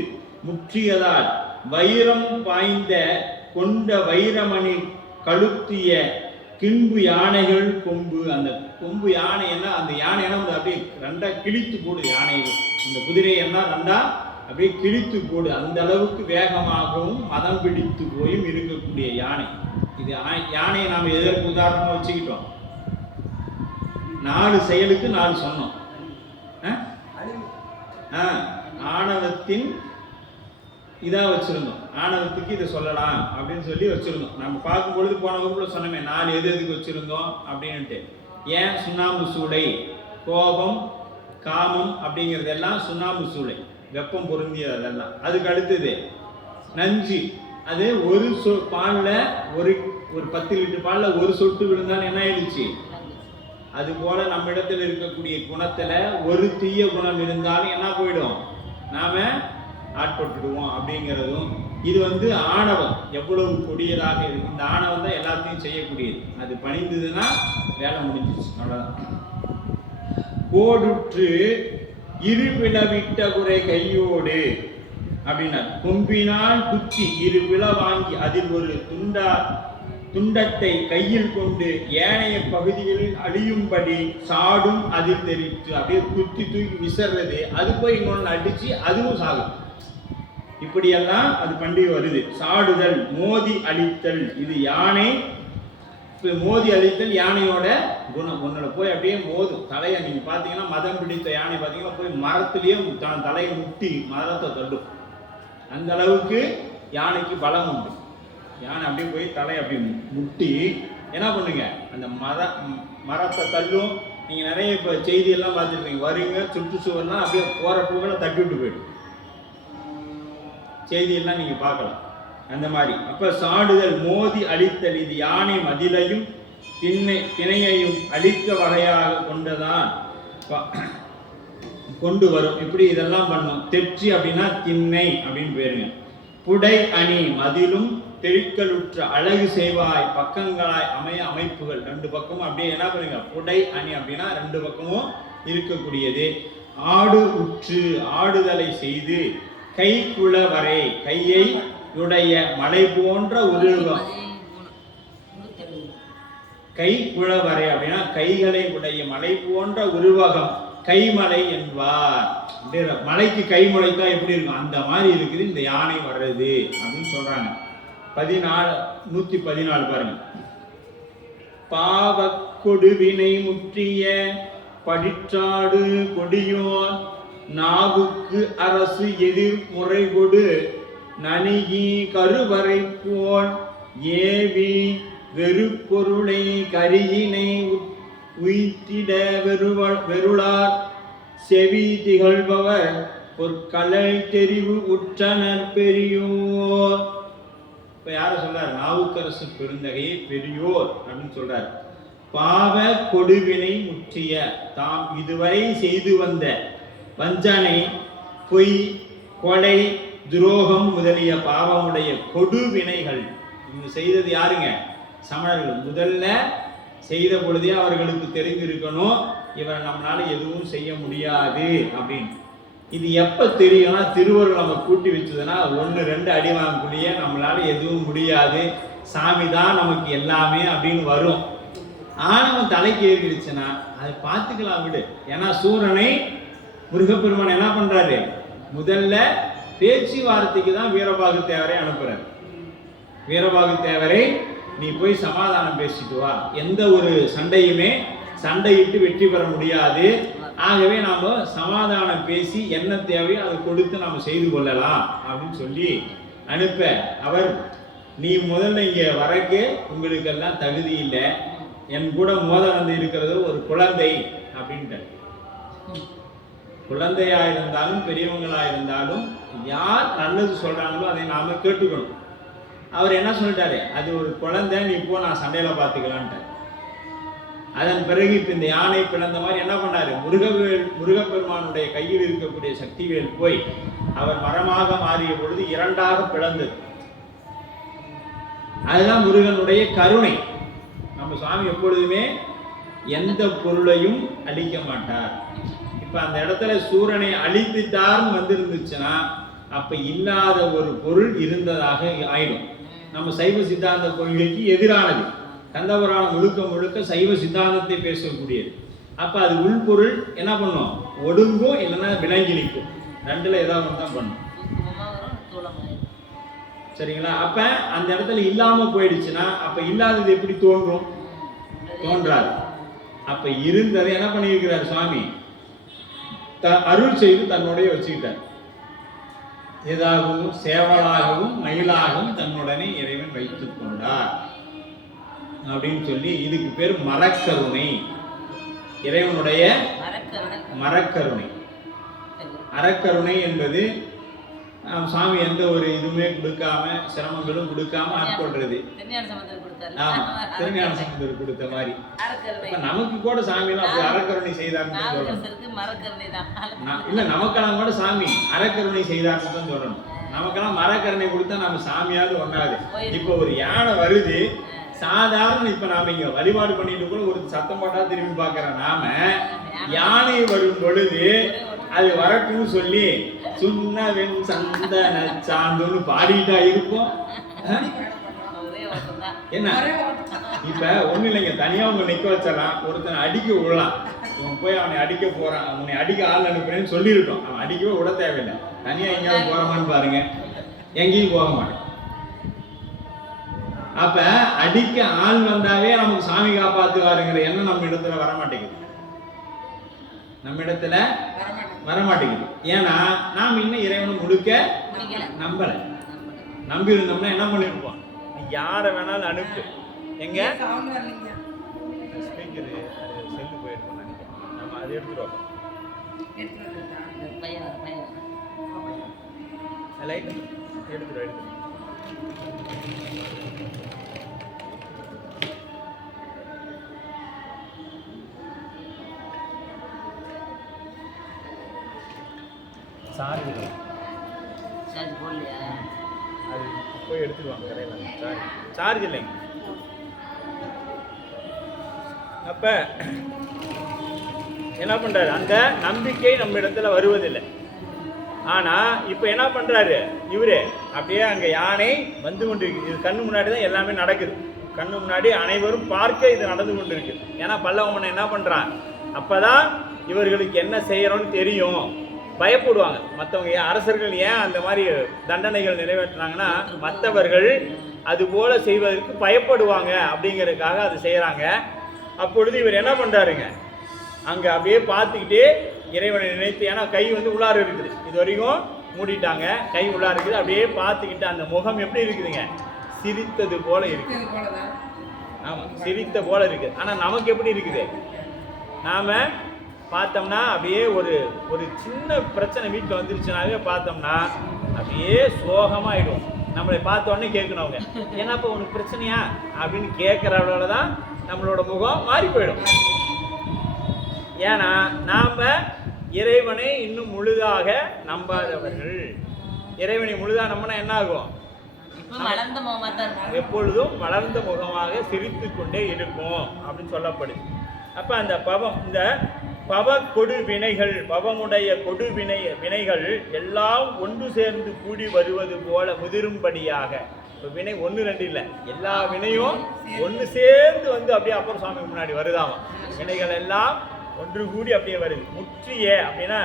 முற்றியதால் வைரம் பாய்ந்த கொண்ட வைரமணி கழுத்திய கிண்பு யானைகள் கொம்பு. அந்த கொம்பு யானை என்ன, அந்த யானை என்ன அப்படியே 2 கிழித்து போடுது. யானைகள் இந்த குதிரை என்ன 2 அப்படியே கிழித்து போடு. அந்த அளவுக்கு வேகமாகவும் மதம் பிடித்து போயும் இருக்கக்கூடிய யானை இது. யானையை நாம் எதற்கு உதாரணமா வச்சுக்கிட்டோம், 4 செயலுக்கு 4 சொன்னோம். ஆணவத்தின் இதா வச்சிருந்தோம், ஆணவத்துக்கு இதை சொல்லலாம் அப்படின்னு சொல்லி வச்சிருந்தோம். நம்ம பார்க்கும் பொழுது போன வகுப்புல சொன்னோமே 4 எதுக்கு வச்சிருந்தோம் அப்படின்ட்டு. ஏன் சுண்ணாம்பு சூளை, கோபம், காமம் அப்படிங்கிறதெல்லாம் சுண்ணாம்பு சூளை, வெப்பம் பொருந்தியது அதெல்லாம். அதுக்கு அடுத்தது நஞ்சு. அது ஒரு பால்ல ஒரு 10 லிட்டர் பால்ல ஒரு சொட்டு விழுந்தாலும் என்ன ஆயிடுச்சு. அது போல நம்ம இடத்துல இருக்கக்கூடிய குணத்துல ஒரு தீய குணம் இருந்தாலும் என்ன போயிடும், நாம ஆட்பட்டுடுவோம் அப்படிங்கிறதும். இது ஆணவம் எவ்வளவு கொடியதாக இருக்கு. இந்த ஆணவம் தான் எல்லாத்தையும் செய்யக்கூடியது. அது பணிந்ததுன்னா வேலை முடிஞ்சிச்சு, அவ்வளவுதான். கோடுற்று இரு பிளவிட்ட குறை கையோடு அப்படின்னா, கொம்பினால் குச்சி 2 பிள வாங்கி அதில் ஒரு துண்டத்தை கையில் கொண்டு ஏனைய பகுதிகளில் அழியும்படி சாடும் அதில் தெரிவித்து அப்படியே குத்தி தூக்கி விசறது. அது போய் இன்னொன்று அடிச்சு அதுவும் சாகும். இப்படியெல்லாம் அது பண்டிகை வருது. சாடுதல், மோதி அழித்தல். இது யானை. மோதி அழித்தல் யானையோட குணம். ஒன்னோட போய் அப்படியே மோதும் தலையை. நீங்க பாத்தீங்கன்னா மதம் பிடித்த யானை பாத்தீங்கன்னா போய் மரத்திலேயே தான் தலையை முட்டி மரத்தை தள்ளும். அந்த அளவுக்கு யானைக்கு பலம் உண்டு. யானை அப்படியே போய் தலையை அப்படி முட்டி என்ன பண்ணுங்க, அந்த மரத்தை தள்ளும். நீங்கள் நிறைய இப்போ செய்தியெல்லாம் பார்த்துருப்பீங்க, வருங்க சுற்றுச்சுவர்லாம் அப்படியே போகிற பூக்களை தட்டி விட்டு போயிடும். செய்தியெல்லாம் நீங்கள் பார்க்கலாம் அந்த மாதிரி. அப்போ சாடுதல் மோதி அழித்தல், இது யானை மதிலையும் திணையையும் அழித்த வகையாக கொண்டதான் கொண்டு வரும். இப்படி இதெல்லாம் பண்ணும். தெற்றி அப்படின்னா திண்ணை அப்படின்னு பேருங்க. புடை அணி மதிலும் தெழுக்கலுற்ற அழகு செய்வாய் பக்கங்களாய் அமைய அமைப்புகள். ரெண்டு பக்கமும் அப்படியே என்ன பண்ணுங்க, புடை அணி அப்படின்னா ரெண்டு பக்கமும் இருக்கக்கூடியது. ஆடு உற்று ஆடுதலை செய்து கை குளவரை கையை உடைய மலை போன்ற உருவம். கை குளவரை அப்படின்னா கைகளை உடைய மலை போன்ற உருவகம் கைமலை என்பார். மலைக்கு கைமலை தான் எப்படி இருக்கும் அந்த மாதிரி இருக்குது இந்த யானை வர்றது அப்படின்னு சொல்றாங்க. 114 பாருங்க. பாவக்கொடுவினை முற்றிய படிற்றாடு கொடியோன் நாவுக்கு அரசு எதிர் முறை கொடு நனிகி கருவறை போல் ஏவி வெறுப்பொருளை கரியினை உய்த்திட வெருளார் செவி திகழ்பவர் பொற்கலை தெரிவு உற்றனர் பெரியோர். இப்ப யார சொல்றாரு? நாவுக்கரசு பெருந்தகையை பெரியோர் அப்படின்னு சொல்றாரு. பாவ கொடுவினை முற்றிய, தாம் இதுவரை செய்து வந்த வஞ்சனை, பொய், கொலை, துரோகம் முதலிய பாவமுடைய கொடுவினைகள். இவங்க செய்தது யாருங்க? சமணர்கள். முதல்ல செய்த பொழுதே அவர்களுக்கு தெரிஞ்சிருக்கணும் இவரை நம்மளால எதுவும் செய்ய முடியாது அப்படின்னு. இது எப்ப தெரியும்னா, திருவருள் நம்ம கூட்டி வச்சதுன்னா 1-2 அடி வாங்கக்கூடிய நம்மளால எதுவும் முடியாது, சாமி தான் நமக்கு எல்லாமே அப்படின்னு வரும். ஆணவம் தலைக்கு ஏறிடுச்சுன்னா அதை பார்த்துக்கலாம் விடு. ஏன்னா சூரனை முருகப்பெருமான் என்ன பண்றாரு? முதல்ல பேச்சுவார்த்தைக்கு தான் வீரபாகு தேவரை அனுப்புறாரு. வீரபாகு தேவரை, நீ போய் சமாதானம் பேசிட்டு வா, எந்த ஒரு சண்டையிட்டு வெற்றி பெற முடியாது, ஆகவே நாம சமாதானம் பேசி என்ன தேவையோ அதை கொடுத்து நாம செய்து கொள்ளலாம் அப்படின்னு சொல்லி அனுப்ப, அவர் நீ முதல்ல இங்க வரக்கு உங்களுக்கெல்லாம் தகுதி இல்லை, என் கூட வந்து இருக்கிறது ஒரு குழந்தை அப்படின்ட்டு. குழந்தையா இருந்தாலும் பெரியவங்களா இருந்தாலும் யார் நல்லது சொல்றாங்களோ அதை நாம கேட்டுக்கணும். அவர் என்ன சொல்லிட்டாரு? அது ஒரு குழந்தை, நீ போ, நான் சண்டையில பார்த்துக்கலான்ட்டு. அதன் பிறகு இப்ப இந்த யானை பிளந்த மாதிரி என்ன பண்ணாரு? முருகப்பெருமானுடைய கையில் இருக்கக்கூடிய சக்திவேல் போய் அவர் மரமாக மாறிய பொழுது 2ஆக பிளந்தது. அதுதான் முருகனுடைய கருணை. நம்ம சுவாமி எப்பொழுதுமே எந்த பொருளையும் அழிக்க மாட்டார். இப்ப அந்த இடத்துல சூரனை அழித்துட்டார்னு வந்திருந்துச்சுன்னா அப்ப இல்லாத ஒரு பொருள் இருந்ததாக ஆயிடும். நம்ம சைவ சித்தாந்த கொள்கைக்கு எதிரானது. கந்தபுராணம் முழுக்க சைவ சித்தாந்தத்தை பேசக்கூடியது. அப்ப அது உள்பொருள் என்ன பண்ணும்? ஒடுங்கும், இல்லைன்னா விளங்கி நிற்கும். 2ல ஏதாவது ஒன்று தான் பண்ணும். சரிங்களா? அப்ப அந்த இடத்துல இல்லாம போயிடுச்சுன்னா அப்ப இல்லாதது எப்படி தோன்றும்? தோன்றாது. அப்ப இருந்ததை என்ன பண்ணியிருக்கிறார் சுவாமி? அருள் செய்து தன்னுடைய வச்சுக்கிட்டார். ஏதாகவும் சேவலாகவும் மயிலாகவும் தன்னுடனே இறைவன் வைத்துக் கொண்டார் அப்படின்னு சொல்லி, இதுக்கு பேர் மரக்கருணை. இறைவனுடைய மரக்கருணை. அறக்கருணை என்பது சாமி எந்த ஒரு இதுவுமே கொடுக்காம, சிரமங்களும் கொடுக்காம ஆட்கொள்றது. திருஞான சம்பந்தர் கொடுத்த மாதிரி நமக்கு கூட சாமியெல்லாம் அப்படி அறக்கருணை செய்தார்னு இல்ல, நமக்கெல்லாம் கூட சாமி அறக்கருணை செய்தார்னு தான் சொல்லணும். நமக்கெல்லாம் மரக்கருணை கொடுத்தா நம்ம சாமியாவது ஒண்ணாது. இப்ப ஒரு யானை வருது, சாதாரண இப்ப நாம இங்க வழிபாடு பண்ணிட்டு கூட ஒரு சத்தம் போட்டா திரும்பி பாக்குற நாம, யானை வரும் பொழுது அது வரட்டும்னு சொல்லி சுண்ணவெண் சந்தன சாந்துன்னு பாடிட்டா இருப்போம். என்ன இப்ப ஒண்ணு இல்லைங்க, தனியா உங்க நிக்க வச்சிடலாம், ஒருத்தனை அடிக்க விடலாம். இவன் போய் அவனை அடிக்க போறான், அவனை அடிக்க ஆள் அனுப்புறேன்னு சொல்லிருக்கோம். அவன் அடிக்கவே விட தேவையில்லை. தனியா எங்கேயாவது போறமான்னு பாருங்க, எங்கேயும் போக மாட்டேன். அப்ப அடிக்க ஆள் வந்தாவே நமக்கு சாமி காப்பாத்துவாருங்கிற எண்ணம் நம்ம இடத்துல வரமாட்டேங்குது. நம்ம இடத்துல வரமாட்டேங்குது. ஏன்னா நாம் இன்னும் இறைவனை முழுக்க நம்பல. நம்பி இருந்தோம்னா என்ன பண்ணிருப்போம்? நீ யாரை வேணாலும் அனுப்பு, எங்க ஸ்பீக்கரு செல்லு போயிருக்கோம் நினைக்கிறேன். நம்ம அதை எடுத்துருவோம். லைட் எடுத்துருவோம். சார்ஜ் போடலையா? அது போய் எடுத்துருவாங்க கடையில். சார்ஜ் இல்லைங்க. அப்ப என்ன பண்றாரு? அந்த நம்பிக்கை நம்ம இடத்துல வருவதில்லை. ஆனா இப்ப என்ன பண்றாரு இவரு? அப்படியே அங்க யானை வந்து கொண்டிருக்கு. இது கண்ணு முன்னாடி தான் எல்லாமே நடக்குது. கண்ணு முன்னாடி அனைவரும் பார்க்க இது நடந்து கொண்டிருக்கு. ஏன்னா பல்லவன் என்ன பண்றான்? அப்பதான் இவர்களுக்கு என்ன செய்யறோம்னு தெரியும். பயப்படுவாங்க மற்றவங்க. அரசர்கள் ஏன் அந்த மாதிரி தண்டனைகள் நிறைவேற்றினாங்கன்னா, மற்றவர்கள் அது போல செய்வதற்கு பயப்படுவாங்க அப்படிங்கிறதுக்காக அது செய்யறாங்க. அப்பொழுது இவர் என்ன பண்றாருங்க? அங்க அப்படியே பார்த்துக்கிட்டு இறைவனை நினைத்து, ஏன்னா கை வந்து உள்ளார இருக்குது, இது வரைக்கும் மூடிட்டாங்க, கை உள்ளார இருக்குது. அப்படியே பார்த்துக்கிட்டு அந்த முகம் எப்படி இருக்குதுங்க? சிரித்தது போல இருக்கு. ஆமா, சிரித்த போல இருக்கு. ஆனா நமக்கு எப்படி இருக்குது? நாம பார்த்தோம்னா அப்படியே ஒரு சின்ன பிரச்சனை வீட்டில் வந்துருச்சுனாவே பார்த்தோம்னா அப்படியே சோகமாயிடும். நம்மளை பார்த்த உடனே கேட்கணும் அவங்க, ஏன்னாப்பா உனக்கு பிரச்சனையா அப்படின்னு கேட்குற அளவில் தான் நம்மளோட முகம் மாறி போயிடும். ஏன்னா நாம் இறைவனை இன்னும் முழுதாக நம்பாதவர்கள். இறைவனை முழுதாக நம்பினா என்ன ஆகும்? எப்பொழுதும் வளர்ந்த முகமாக சிரித்து கொண்டே இருக்கும் அப்படின்னு சொல்லப்படுது. அப்போ அந்த பவம், இந்த பவ கொடு வினைகள், பவமுடைய கொடு வினைகள் எல்லாம் ஒன்று சேர்ந்து கூடி வருவது போல முதிரும்படியாக. இப்போ வினை ஒன்று ரெண்டு இல்லை, எல்லா வினையும் ஒன்று சேர்ந்து வந்து அப்படியே அப்பர் சுவாமி முன்னாடி வருதாமா. வினைகள் எல்லாம் ஒன்று கூடி அப்படியே வருது. முற்றிய அப்படின்னா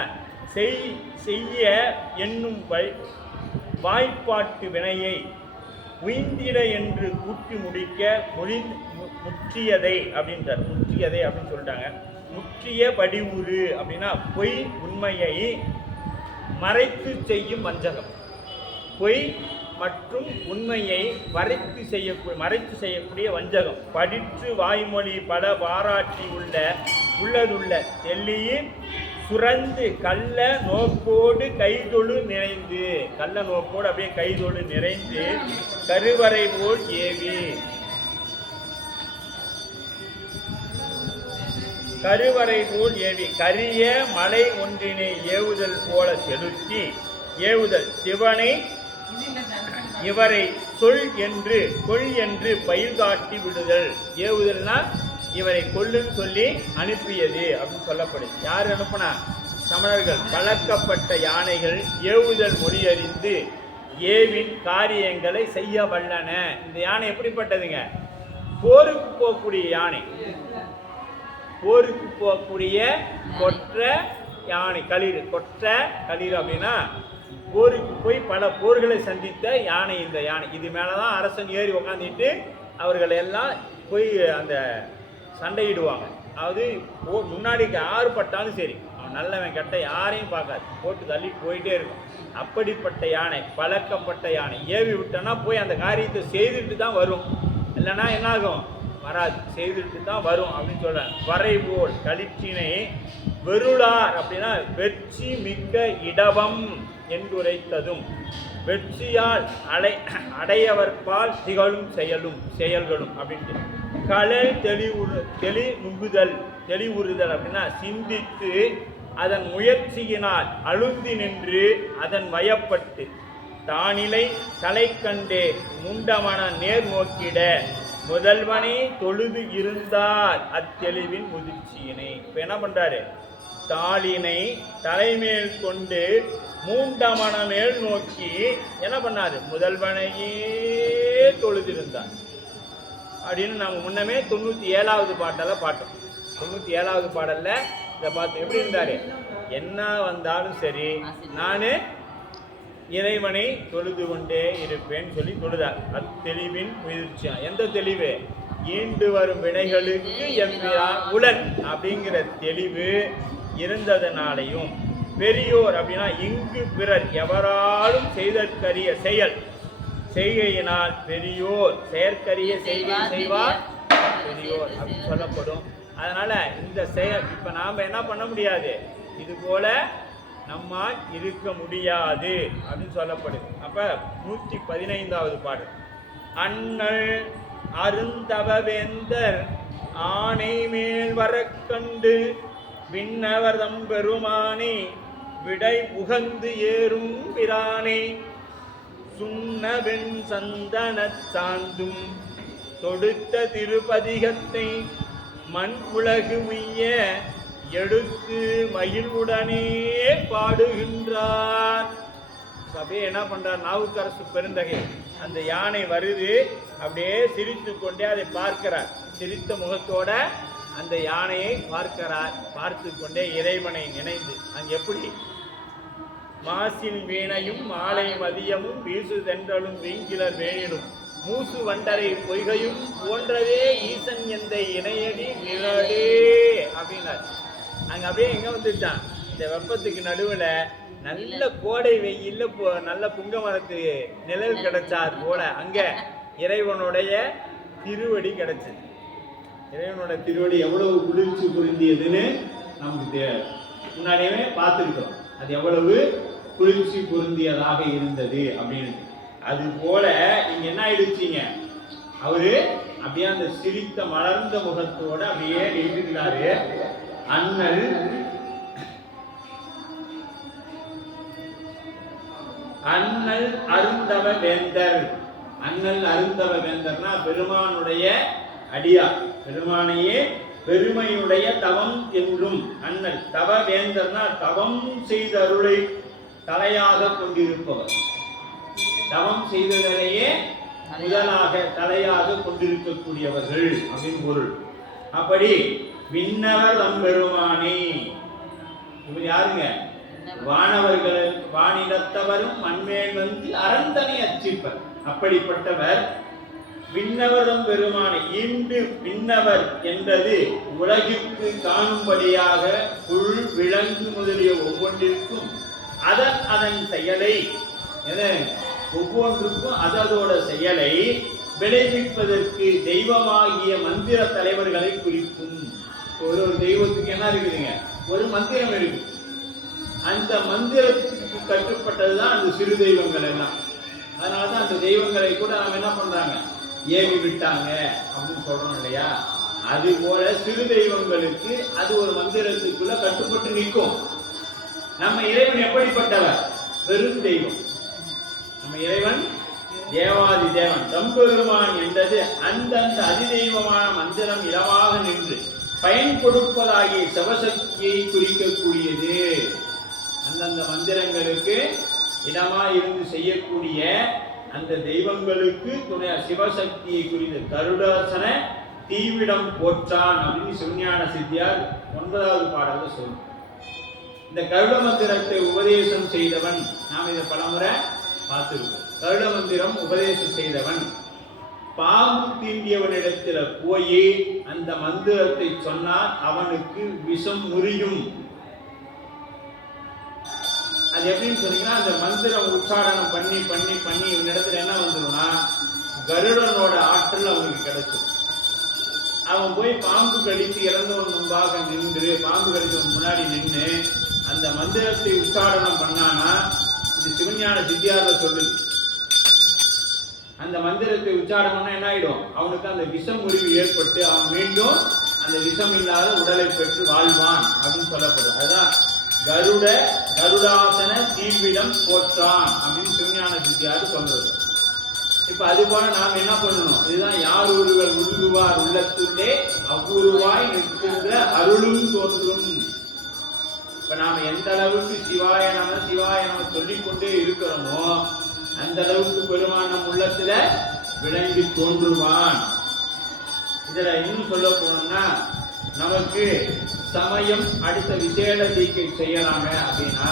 செய்ய என்னும் வாய்ப்பாட்டு வினையை உய்ந்திட என்று கூட்டி முடிக்க முற்றியதை அப்படின்றார். முற்றியதை அப்படின்னு சொல்லிட்டாங்க. முற்றிய படிவுறு அப்படின்னா பொய் உண்மையை மறைத்து செய்யும் வஞ்சகம். பொய் மற்றும் உண்மையை மறைத்து செய்யக்கூடிய வஞ்சகம். படிற்று வாய்மொழி பல பாராட்டி உள்ளதுள்ள தெல்லியின் சுரந்து கள்ள நோக்கோடு கைதொழு நிறைந்து, கள்ள நோக்கோடு அப்படியே கைதொழு நிறைந்து கருவறை போல் ஏவி, கருவறை போல் ஏவி கரிய மலை ஒன்றினை ஏவுதல் போல செலுத்தி ஏவுதல் சிவனை இவரை கொள் என்று பயில் காட்டி விடுதல். ஏவுதல்னா இவரை கொல்லுன்னு சொல்லி அனுப்பியது அப்படின்னு சொல்லப்படுது. யார் அனுப்புனா? சமணர்கள். பழக்கப்பட்ட யானைகள் ஏவுதல் மொழியறிந்து ஏவின் காரியங்களை செய்ய வல்லன. இந்த யானை எப்படிப்பட்டதுங்க? போருக்கு போகக்கூடிய யானை. போருக்கு போகக்கூடிய கொற்ற யானை. கொற்ற களிர் அப்படின்னா போருக்கு போய் பல போர்களை சந்தித்த யானை இந்த யானை. இது மேலதான் அரசன் ஏறி உக்காந்துட்டு அவர்கள் எல்லாம் போய் அந்த சண்டையிடுவாங்க. அதாவது முன்னாடி யாரு பட்டாலும் சரி, அவன் நல்லவன் கெட்ட யாரையும் பார்க்காது, போட்டு தள்ளி போயிட்டே இருக்கும். அப்படிப்பட்ட யானை, பழக்கப்பட்ட யானை. ஏவி விட்டோன்னா போய் அந்த காரியத்தை செய்துட்டு தான் வரும், இல்லைன்னா என்ன ஆகும்? வராது, செய்துட்டு தான் வரும் அப்படின்னு சொல்றேன். வரை போல் களிற்றினை வெருளார் அப்படின்னா வெற்றி மிக்க இடவம் என்றுரைத்ததும், வெற்றியால் அடையவர்பால் திகழும் செயல்களும் அப்படின்ட்டு. கடல் தெளிவுறுதல் அப்படின்னா சிந்தித்து அதன் முயற்சியினால் அழுந்தி நின்று அதன் வயப்பட்டு தானிலை தலை கண்டே முண்டமன நேர் நோக்கிட முதல்வனை தொழுது இருந்தார் அத்தெளிவின் முதிர்ச்சியினை. இப்ப என்ன பண்றாரு? தாளினை தலைமேல் கொண்டு மூண்டமன மேல் நோக்கி என்ன பண்ணாரு? முதல்வனையே தொழுதிருந்தார் அப்படின்னு நம்ம முன்னமே 97வது பாட்டெல்லாம் பார்த்தோம். 97வது பாடல்ல இதை பார்த்தோம். எப்படி இருந்தாரு? என்ன வந்தாலும் சரி நான் இறைவனை தொழுது கொண்டே இருப்பேன்னு சொல்லி தொழுதார். அத்தெளிவின் முயற்சியா. எந்த தெளிவு? ஈண்டு வரும் வினைகளுக்கு எம்பிரான் உலன் அப்படிங்கிற தெளிவு இருந்ததனாலையும், பெரியோர் அப்படின்னா இங்கு பிறர் எவராலும் செய்தற்கரிய செயல் செய்கையினால் பெரியோர், செயற்கரிய செய்கை செய்வார் பெரியோர் அப்படின்னு சொல்லப்படும். அதனால இந்த செயல் இப்ப நாம என்ன பண்ண முடியாது, இது போல நம்மால் இருக்க முடியாது அப்படின்னு சொல்லப்படுது. அப்ப 115வது பாடல். அண்ணல் அருந்தவவேந்தர் ஆணை மேல் வரக்கண்டு விண்ணவர்தம் பெருமானே விடை உகந்து ஏறும் பிரானே சுண்ணவெண் சந்தனச் சாந்தும் தொடுத்த திருப்பதிகத்தை மண் உலகு உய்ய எடுத்து மகிழ்வுடனே பாடுகின்றார். அப்படியே என்ன பண்றார், நாவுக்கரசு பெருந்தகை அந்த யானை வருது, அப்படியே சிரித்து கொண்டே அதை பார்க்கிறார். சிரித்த முகத்தோட அந்த யானையை பார்க்கிறார். பார்த்து கொண்டே இறைவனை நினைந்து அங்கு எப்படி மாசில் வீணையும் மாலை மதியமும் வீசு தென்றலும் வீங்கிலர் வேணிலும் மூசு வண்டரை பொய்கையும் போன்றவே ஈசன் எந்த இணையடி நிழலே அப்படின்னார். அங்க அப்படியே எங்க வந்துச்சான், இந்த வெப்பத்துக்கு நடுவுல நல்ல கோடை வெயில்ல நல்ல புங்க மரத்து நிழல் கிடைச்சாது போல அங்க இறைவனுடைய திருவடி கிடைச்சது. இறைவனோட திருவடி எவ்வளவு குளிர்ச்சி பொருந்தியதுன்னு நமக்கு முன்னாடியே பார்த்துருக்கோம். அது எவ்வளவு குளிர்ச்சி பொருந்தியதாக இருந்தது அப்படின்னு. அது போல இங்க என்ன ஆயிடுச்சிங்க, அவரு அப்படியே அந்த சிரித்த மலர்ந்த முகத்தோட அப்படியே நின்றுகிறாரு. அண்ணல் அண்ணல் அருந்தவ வேந்தர். அண்ணல் அருந்தவ வேந்தர்னா பெருமானுடைய அடியார், பெருமானையே பெருமையுடைய தவம் என்றும். அண்ணல் தவ வேந்தர்னா தவம் செய்த அருளை தலையாக கொண்டிருப்பவர், தவம் செய்ததையே முதலாக தலையாக கொண்டிருக்கக்கூடியவர்கள் அப்படின்னு பொருள். அப்படி விண்ணவர் தம்பெருமானே, இவர் யாருங்க, வானவர்கள் வானிடத்தவரும் மண்மேல் வந்து அறந்தனை அச்சிப்பர். அப்படிப்பட்டவர் விண்ணவரும் பெருமானை. இன்று விண்ணவர் என்பது உலகிற்கு காணும்படியாக புல் விலங்கு முதலிய ஒவ்வொன்றிற்கும் அதன் செயலை, ஒவ்வொன்றுக்கும் அதோட செயலை விளைவிப்பதற்கு தெய்வமாகிய மந்திர தலைவர்களை குறிக்கும். ஒரு தெய்வத்துக்கு என்ன இருக்குதுங்க, ஒரு மந்திரம் இருக்கு. அந்த மந்திரத்துக்கு கட்டுப்பட்டதுதான் அந்த சிறு தெய்வங்கள் எல்லாம். அதனாலதான் அந்த தெய்வங்களை கூட நம்ம என்ன பண்றாங்க, ஏவி விட்டாங்க அப்படின்னு சொல்றோம் இல்லையா. அது போல சிறு தெய்வங்களுக்கு அது ஒரு மந்திரத்துக்குள்ள கட்டுப்பட்டு நிற்கும். நம்ம இறைவன் எப்படிப்பட்டவர், பெரும் தெய்வம். நம்ம இறைவன் தேவாதி தேவன் தம்பெருமான் என்றது அந்தந்த அதிதெய்வமான மந்திரம் இடமாக நின்று பயன் கொடுப்பதாகிய சிவசக்தியை குறிக்கக்கூடியது. அந்தந்த மந்திரங்களுக்கு இடமா இருந்து செய்யக்கூடிய அந்த தெய்வங்களுக்கு துணை சிவசக்தியை குறித்த கருடாசன தீவிடம் போற்றான் அப்படின்னு சிவஞான சித்தியார் 9வது பாடல்ல சொல்லும். இந்த கருட மந்திரத்தை உபதேசம் செய்தவன், நாம் இதை பலமுறை பார்த்துருக்கோம். கருட மந்திரம் உபதேசம் செய்தவன் பாம்பு தீண்டியவனிடத்துல போய் அந்த மந்திரத்தை சொன்னால் அவனுக்கு விஷம் முறியும். அது எப்படின்னு சொன்னீங்கன்னா, அந்த மந்திரம் உச்சாரணம் பண்ணி பண்ணி பண்ணி இவனிடத்துல என்ன வந்துடும்னா கருடனோட ஆற்றல் அவனுக்கு கிடைக்கும். அவன் போய் பாம்பு கடித்து இறந்தவன் முன்பாக நின்று, பாம்பு கடித்தவன் முன்னாடி நின்று அந்த மந்திரத்தை உச்சாரணம் பண்ணானா, இது சிவஞான சித்தியார்ல சொல்லுது. அந்த மந்திரத்தை உச்சாரணம்னா என்ன ஆயிடும், அவனுக்கு அந்த விஷம் முறிவு ஏற்பட்டு அவன் மீண்டும் அந்த விஷம் இல்லாத உடலை பெற்று வாழ்வான் அப்படின்னு சொல்லப்படும். அதுதான் கருடாசன தீவிடம் போற்றான் அப்படின்னு சிவஞான சித்தியார் சொல்றது. இப்ப அது போல நாம் என்ன பண்ணணும், இதுதான் யார் ஒருவர் உருகுவார் உள்ளத்துள்ளே அவ்வுருவாய் நிற்கின்ற அருளும் தோன்றும். இப்ப நாம எந்த அளவுக்கு சிவாய நம சொல்லிக்கொண்டே இருக்கிறோமோ அந்த அளவுக்கு பெருமான் நம் உள்ளத்துல விளங்கி தோன்றுவான். இதுல இன்னும் சொல்ல போனோம்னா, நமக்கு சமயம் அடுத்த விசேட தீக்கை செய்யறாங்க அப்படின்னா,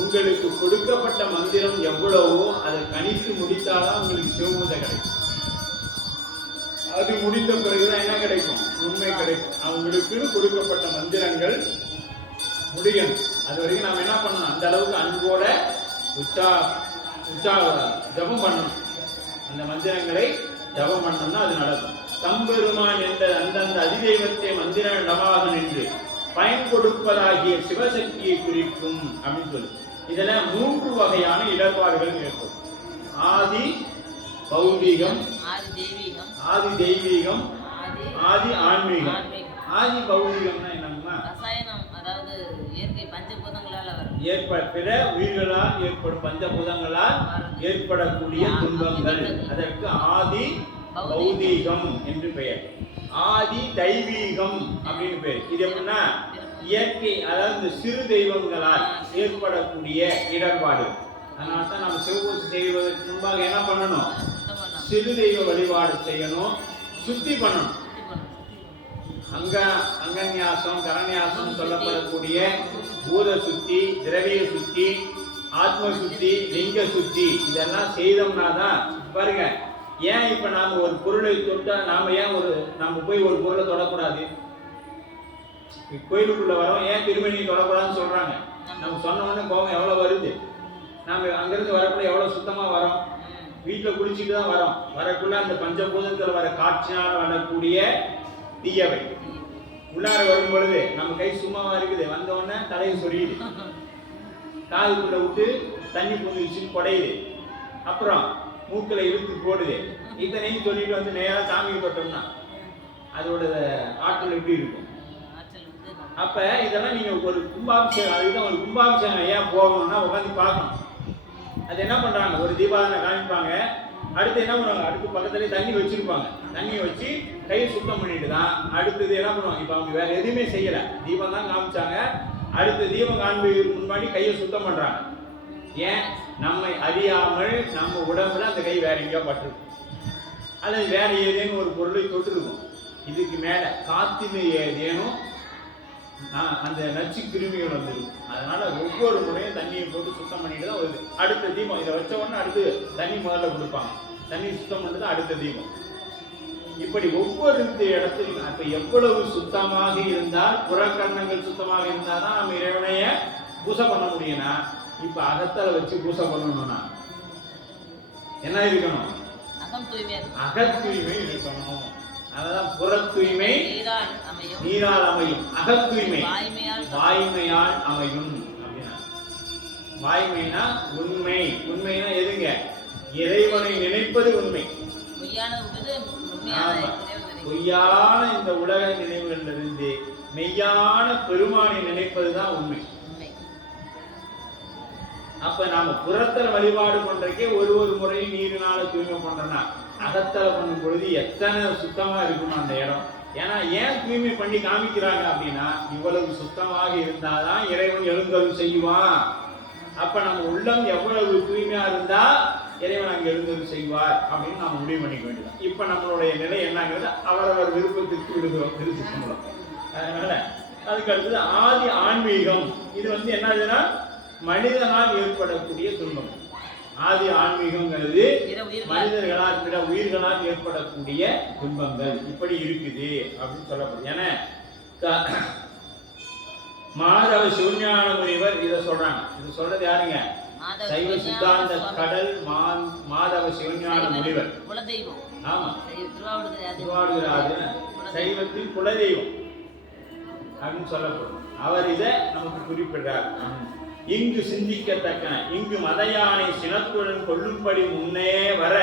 உங்களுக்கு கொடுக்கப்பட்ட மந்திரம் எவ்வளவோ அதை கணித்து முடித்தாதான் உங்களுக்கு சிவபூஜை கிடைக்கும். அது முடிந்த பிறகுதான் என்ன கிடைக்கும், உண்மை கிடைக்கும். அவங்களுக்கு கொடுக்கப்பட்ட மந்திரங்கள் முடியணும். அது வரைக்கும் நாம் என்ன பண்ணணும், அந்த அளவுக்கு அன்போட ஜபம் பண்ணணும். அந்த மந்திரங்களை ஜபம் பண்ணோம்னா அது நடக்கும். தம்பெருமான் என்ற அந்தந்த அதிதெய்வத்தை மந்திர இடமாக நின்று பயன் கொடுப்பதாகிய சிவசக்தியை குறிக்கும் அப்படின்னு சொல்லி இதுல 3 வகையான இடர்பாடுகள் இருக்கும். ஆதி பௌதிகம், ஆதி தெய்வீகம், ஆதி ஆன்மீகம். ஆதி பௌதிகம்னா என்னன்னா பிற உயிர்களால் ஏற்படும் பஞ்சபூதங்களால் ஏற்படக்கூடிய துன்பங்கள், அதற்கு ஆதி பௌதீகம் என்று பெயர். ஆதி தெய்வீகம் அப்படின்னு பெயர். இது எப்படின்னா இயற்கை, அதாவது சிறு தெய்வங்களால் ஏற்படக்கூடிய இடர்பாடு. அதனால தான் நம்ம சிவபூஜை செய்வதற்கு முன்பாக என்ன பண்ணணும்? சிறு தெய்வ வழிபாடு செய்யணும், சுத்தி பண்ணணும். அங்கன்யாசம், கரன்யாசம் சொல்லப்படக்கூடிய பூத சுத்தி, திரவிய சுத்தி, ஆத்ம சுத்தி, லிங்க சுத்தி இதெல்லாம் செய்தோம்னா தான் பாருங்க. ஏன் இப்ப நாம ஒரு பொருளை தொட்டா நம்ம போய் ஒரு பொருளை தொடக்கூடாது? கோயிலுக்குள்ள வரோம், ஏன் திருமணியை தொடக்கூடாதுன்னு சொல்றாங்க. நம்ம சொன்ன உடனே கோபம் எவ்வளவு வருது. நாம அங்கிருந்து வரக்குள்ள எவ்வளவு சுத்தமா வரோம், வீட்டுல குளிச்சுட்டு தான் வரோம். வரக்குள்ள அந்த பஞ்சபூதத்துல வர காற்றினால் வரக்கூடிய தீயவை உள்ளார வரும் பொழுது நம்ம கை சும்மாவா இருக்குது, வந்த உடனே தலையை சொரியுது, காதுக்குள்ள விட்டு தண்ணி பூந்துச்சு குடையுது, அப்புறம் மூக்கில இழுத்து போடுது. இத்தனையும் சொல்லிட்டு வந்து நேரா சாமிக்கு தொட்டோம்னா அதோட ஆற்றல் எப்படி இருக்கும்? அப்ப இதெல்லாம் நீங்க ஒரு கும்பாபிஷேகம், அதுதான் ஒரு கும்பாபிஷேகம் ஏன் போகணும்னா உட்காந்து பார்க்கணும். அது என்ன பண்றாங்க, ஒரு தீபாவளி காமிப்பாங்க, அடுத்து என்ன பண்ணுவாங்க, அடுத்து பக்கத்துலேயே தண்ணி வச்சிருப்பாங்க. தண்ணியை வச்சு கையை சுத்தம் பண்ணிட்டு தான் அடுத்தது என்ன பண்ணுவாங்க. இப்போ அவங்க வேற எதுவுமே செய்யல, தீபம் தான் காமிச்சாங்க. அடுத்த தீபம் காண்பிக்கு முன்னாடி கையை சுத்தம் பண்றாங்க. ஏன்? நம்மை அறியாமல் நம்ம உடம்புல அந்த கை வேற எங்கேயோ பட்டிருக்கும், அல்லது வேற ஏதேனும் ஒரு பொருளை தொட்டிருக்கும். இதுக்கு மேல காத்தின்னு ஏதேனும் அந்த நச்சு கிருமிகள் வந்துடும். அதனால ஒவ்வொரு முறையும் தண்ணியை போட்டு சுத்தம் பண்ணிட்டு தான் வருது. அடுத்த தீபம் இதை வச்ச உடனே அடுத்து தண்ணி முதல்ல கொடுப்பாங்க, தண்ணி சுத்தம் பண்ணிட்டு அடுத்த தீபம். இப்படி ஒவ்வொரு இடத்துலையும் அப்ப எவ்வளவு சுத்தமாக இருந்தால், புறக்கரணங்கள் சுத்தமாக இருந்தால் தான் நம்ம இறைவனைய பூசை பண்ண முடியும்னா, இப்ப அகத்தலை வச்சு பூசை பண்ணணும்னா என்ன இருக்கணும்? அகத் தூய்மை இருக்கணும். அதான் புற தூய்மை நீரால் அமையும், அகத் தூய்மை வாய்மையால் அமையும். அப்படின்னா வாய்மைனா உண்மை. உண்மைனா எதுங்க? இறைவனை நினைப்பது உண்மை. பொய்யான இந்த உலக நினைவுகளிலிருந்து மெய்யான பெருமானை நினைப்பதுதான் உண்மை. அப்ப நாம புறத்தல வழிபாடு பண்றதுக்கே ஒரு முறையும் நீரினால தூய்மை பண்றோம்னா, அகத்தல பண்ணும் பொழுது எத்தனை சுத்தமா இருக்கணும் அந்த இடம். ஏன்னா ஏன் தூய்மை பண்ணி காமிக்கிறாங்க அப்படின்னா, இவ்வளவு சுத்தமாக இருந்தாதான் இறைவன் எழுந்தருள் செய்வான். அப்ப நம்ம உள்ளம் எவ்வளவு தூய்மையா இருந்தா இறைவன் அங்கே எழுந்தருள் செய்வார் அப்படின்னு நம்ம முடிவு பண்ணிக்க வேண்டியது. இப்ப நம்மளுடைய நிலை என்னங்கிறது அவரவர் விருப்பத்திற்கு விடுதலை. அதனால அதுக்கு அடுத்தது ஆதி ஆன்மீகம். இது என்னதுன்னா மனிதனால் ஏற்படக்கூடிய துன்பம். ஆதி ஆன்மீகங்கிறது மனிதர்களால் பிற உயிர்களால் ஏற்படக்கூடிய துன்பங்கள் இப்படி இருக்குது அப்படின்னு சொல்லப்படுது. ஏன்னா மாதவ சிவஞான முனிவர் இதை சொல்றாங்க. இது சொல்றது யாருங்க? சைவ சித்தாந்த கடல் மாதவ சிவஞான முனிவர். ஆமா, திருவாவடுதுறை சைவத்தின் குலதெய்வம் அப்படின்னு சொல்லப்படும். அவர் இதை நமக்கு குறிப்பிடுறார். இங்கு சிந்திக்கத்தக்க இங்கு மதையானை சினத்துடன் கொள்ளும்படி முன்னே வர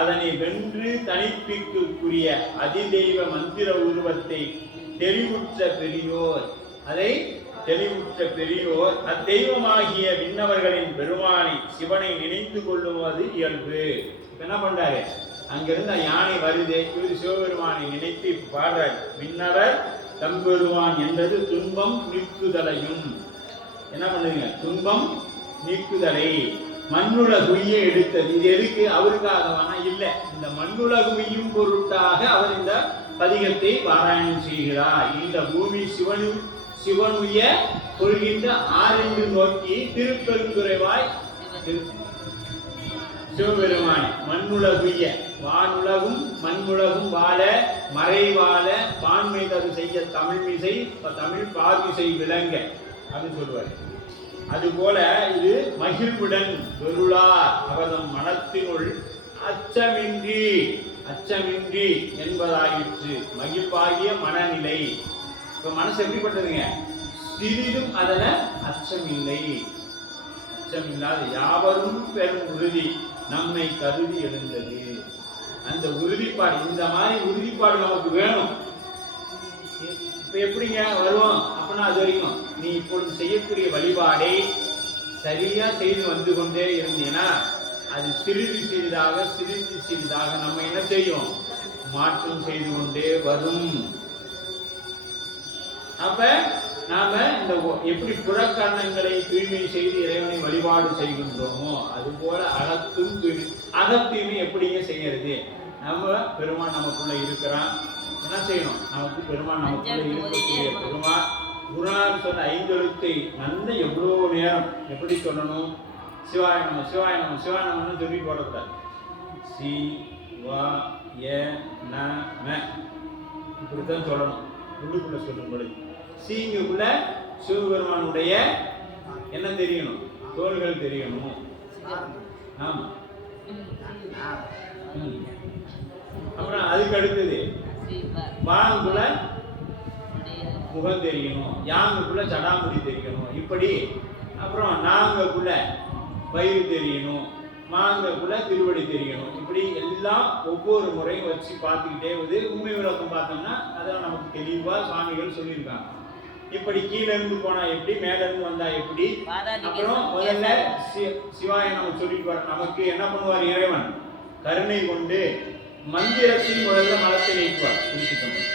அதனை வென்று தனிப்பிற்குரிய அதிதெய்வ மந்திர உருவத்தை தெளிவுற்ற பெரியோர், அதை தெளிவுற்ற பெரியோர் அத்தெய்வமாகிய விண்ணவர்களின் பெருமானை சிவனை நினைத்து கொள்ளுவது இயல்பு. என்ன பண்றாரு? அங்கிருந்து யானை வருது, இவர் சிவபெருமானை நினைத்து பாடுறார். விண்ணவர் தம்பெருமான் என்பது துன்பம் நீக்குதலையும். என்ன பண்ணுங்க? துன்பம் நீக்குதலை. மண்ணுலகுயை எடுத்தது. இது எதுக்கு? அவருக்காகவானா? இல்லை, இந்த மண்ணுலகுமையும் பொருட்டாக அவர் இந்த பதிகத்தை பாராயணம் செய்கிறார். இந்த பூமி சிவனுய கொள்கின்ற ஆரென்று நோக்கி திருப்பெருந்துறைவாய் சிவபெருமான் மண்ணுலகுய வானுலகும் மண்ணுலகும் வாழ மறை வாழ பான்மை தரு செய்ய தமிழ்மிசை தமிழ் பார்மிசை விளங்க அப்படின்னு சொல்லுவார். அதுபோல இது மகிழ்வுடன் வெருளார் அவர்தம் மனத்தினுள் அச்சமின்றி அச்சமின்றி என்பதாயிற்று. மகிழ்வாகிய மனநிலை. இப்ப மனசு எப்படிப்பட்டதுங்க? சிறிதும் அதன அச்சமில்லை. அச்சமில்லாத யாவரும் பெரும் உறுதி நம்மை கருதி எழுந்தது. அந்த உறுதிப்பாடு, இந்த மாதிரி உறுதிப்பாடு நமக்கு வேணும். இப்ப எப்படிங்க வருவோம் அப்படின்னா, அது வரைக்கும் நீ இப்பொழுது செய்யக்கூடிய வழிபாடை சரியா செய்து வந்து கொண்டே இருந்தீங்கன்னா அது சிறிது சிறிதாக நம்ம என்ன செய்யும்? மாற்றம் செய்து கொண்டே வரும். அப்ப நாம இந்த எப்படி புறக்கரணங்களை தூய்மை செய்து இறைவனை வழிபாடு செய்கின்றோமோ அதுபோல அகத்தும் தூய்மை. அகத்தூய்மை எப்படிங்க செய்யறது? நம்ம பெருமான் நமக்குள்ள இருக்கிறான், என்ன செய்யணும்? நமக்கு பெருமான் நமக்குள்ள இருக்கக்கூடிய பெருமான் குருநாதர் சொன்ன 5 எழுத்தை நல்ல எவ்வளோ நேரம் எப்படி சொல்லணும்? சிவாய நம சிவாய நம சிவாய நமன்னு சொல்லி போடக்கூடாது. சிவாய நம இப்படித்தான் சொல்லணும். உள்ளுக்குள்ள சொல்லும்படி சீங்குக்குள்ள சிவபெருமானுடைய என்ன தெரியணும்? தோள்கள் தெரியணும். ஆமா. அப்புறம் அதுக்கு அடுத்தது வாங்குள்ள முகம் தெரியணும், யாங்குக்குள்ள ஜடாமுடி தெரியணும். இப்படி அப்புறம் நாங்கக்குள்ள வயிறு தெரியணும், மாங்கக்குள்ள திருவடி தெரியணும். இப்படி எல்லாம் ஒவ்வொரு முறையும் வச்சு பார்த்துக்கிட்டே வந்து உண்மை விளக்கம் பார்த்தோம்னா அதான் நமக்கு தெளிவாக சுவாமிகள் சொல்லியிருக்காங்க. இப்படி கீழே இருந்து போனா எப்படி, மேல இருந்து வந்தா எப்படி. அப்புறம் முதல்ல சிவாய நம்ம சொல்லிட்டு வர நமக்கு என்ன பண்ணுவார் இறைவன்? கருணை கொண்டு மந்திரத்தின் முதல்ல மலத்தை நீக்குவார். குறிப்பிட்டோம்.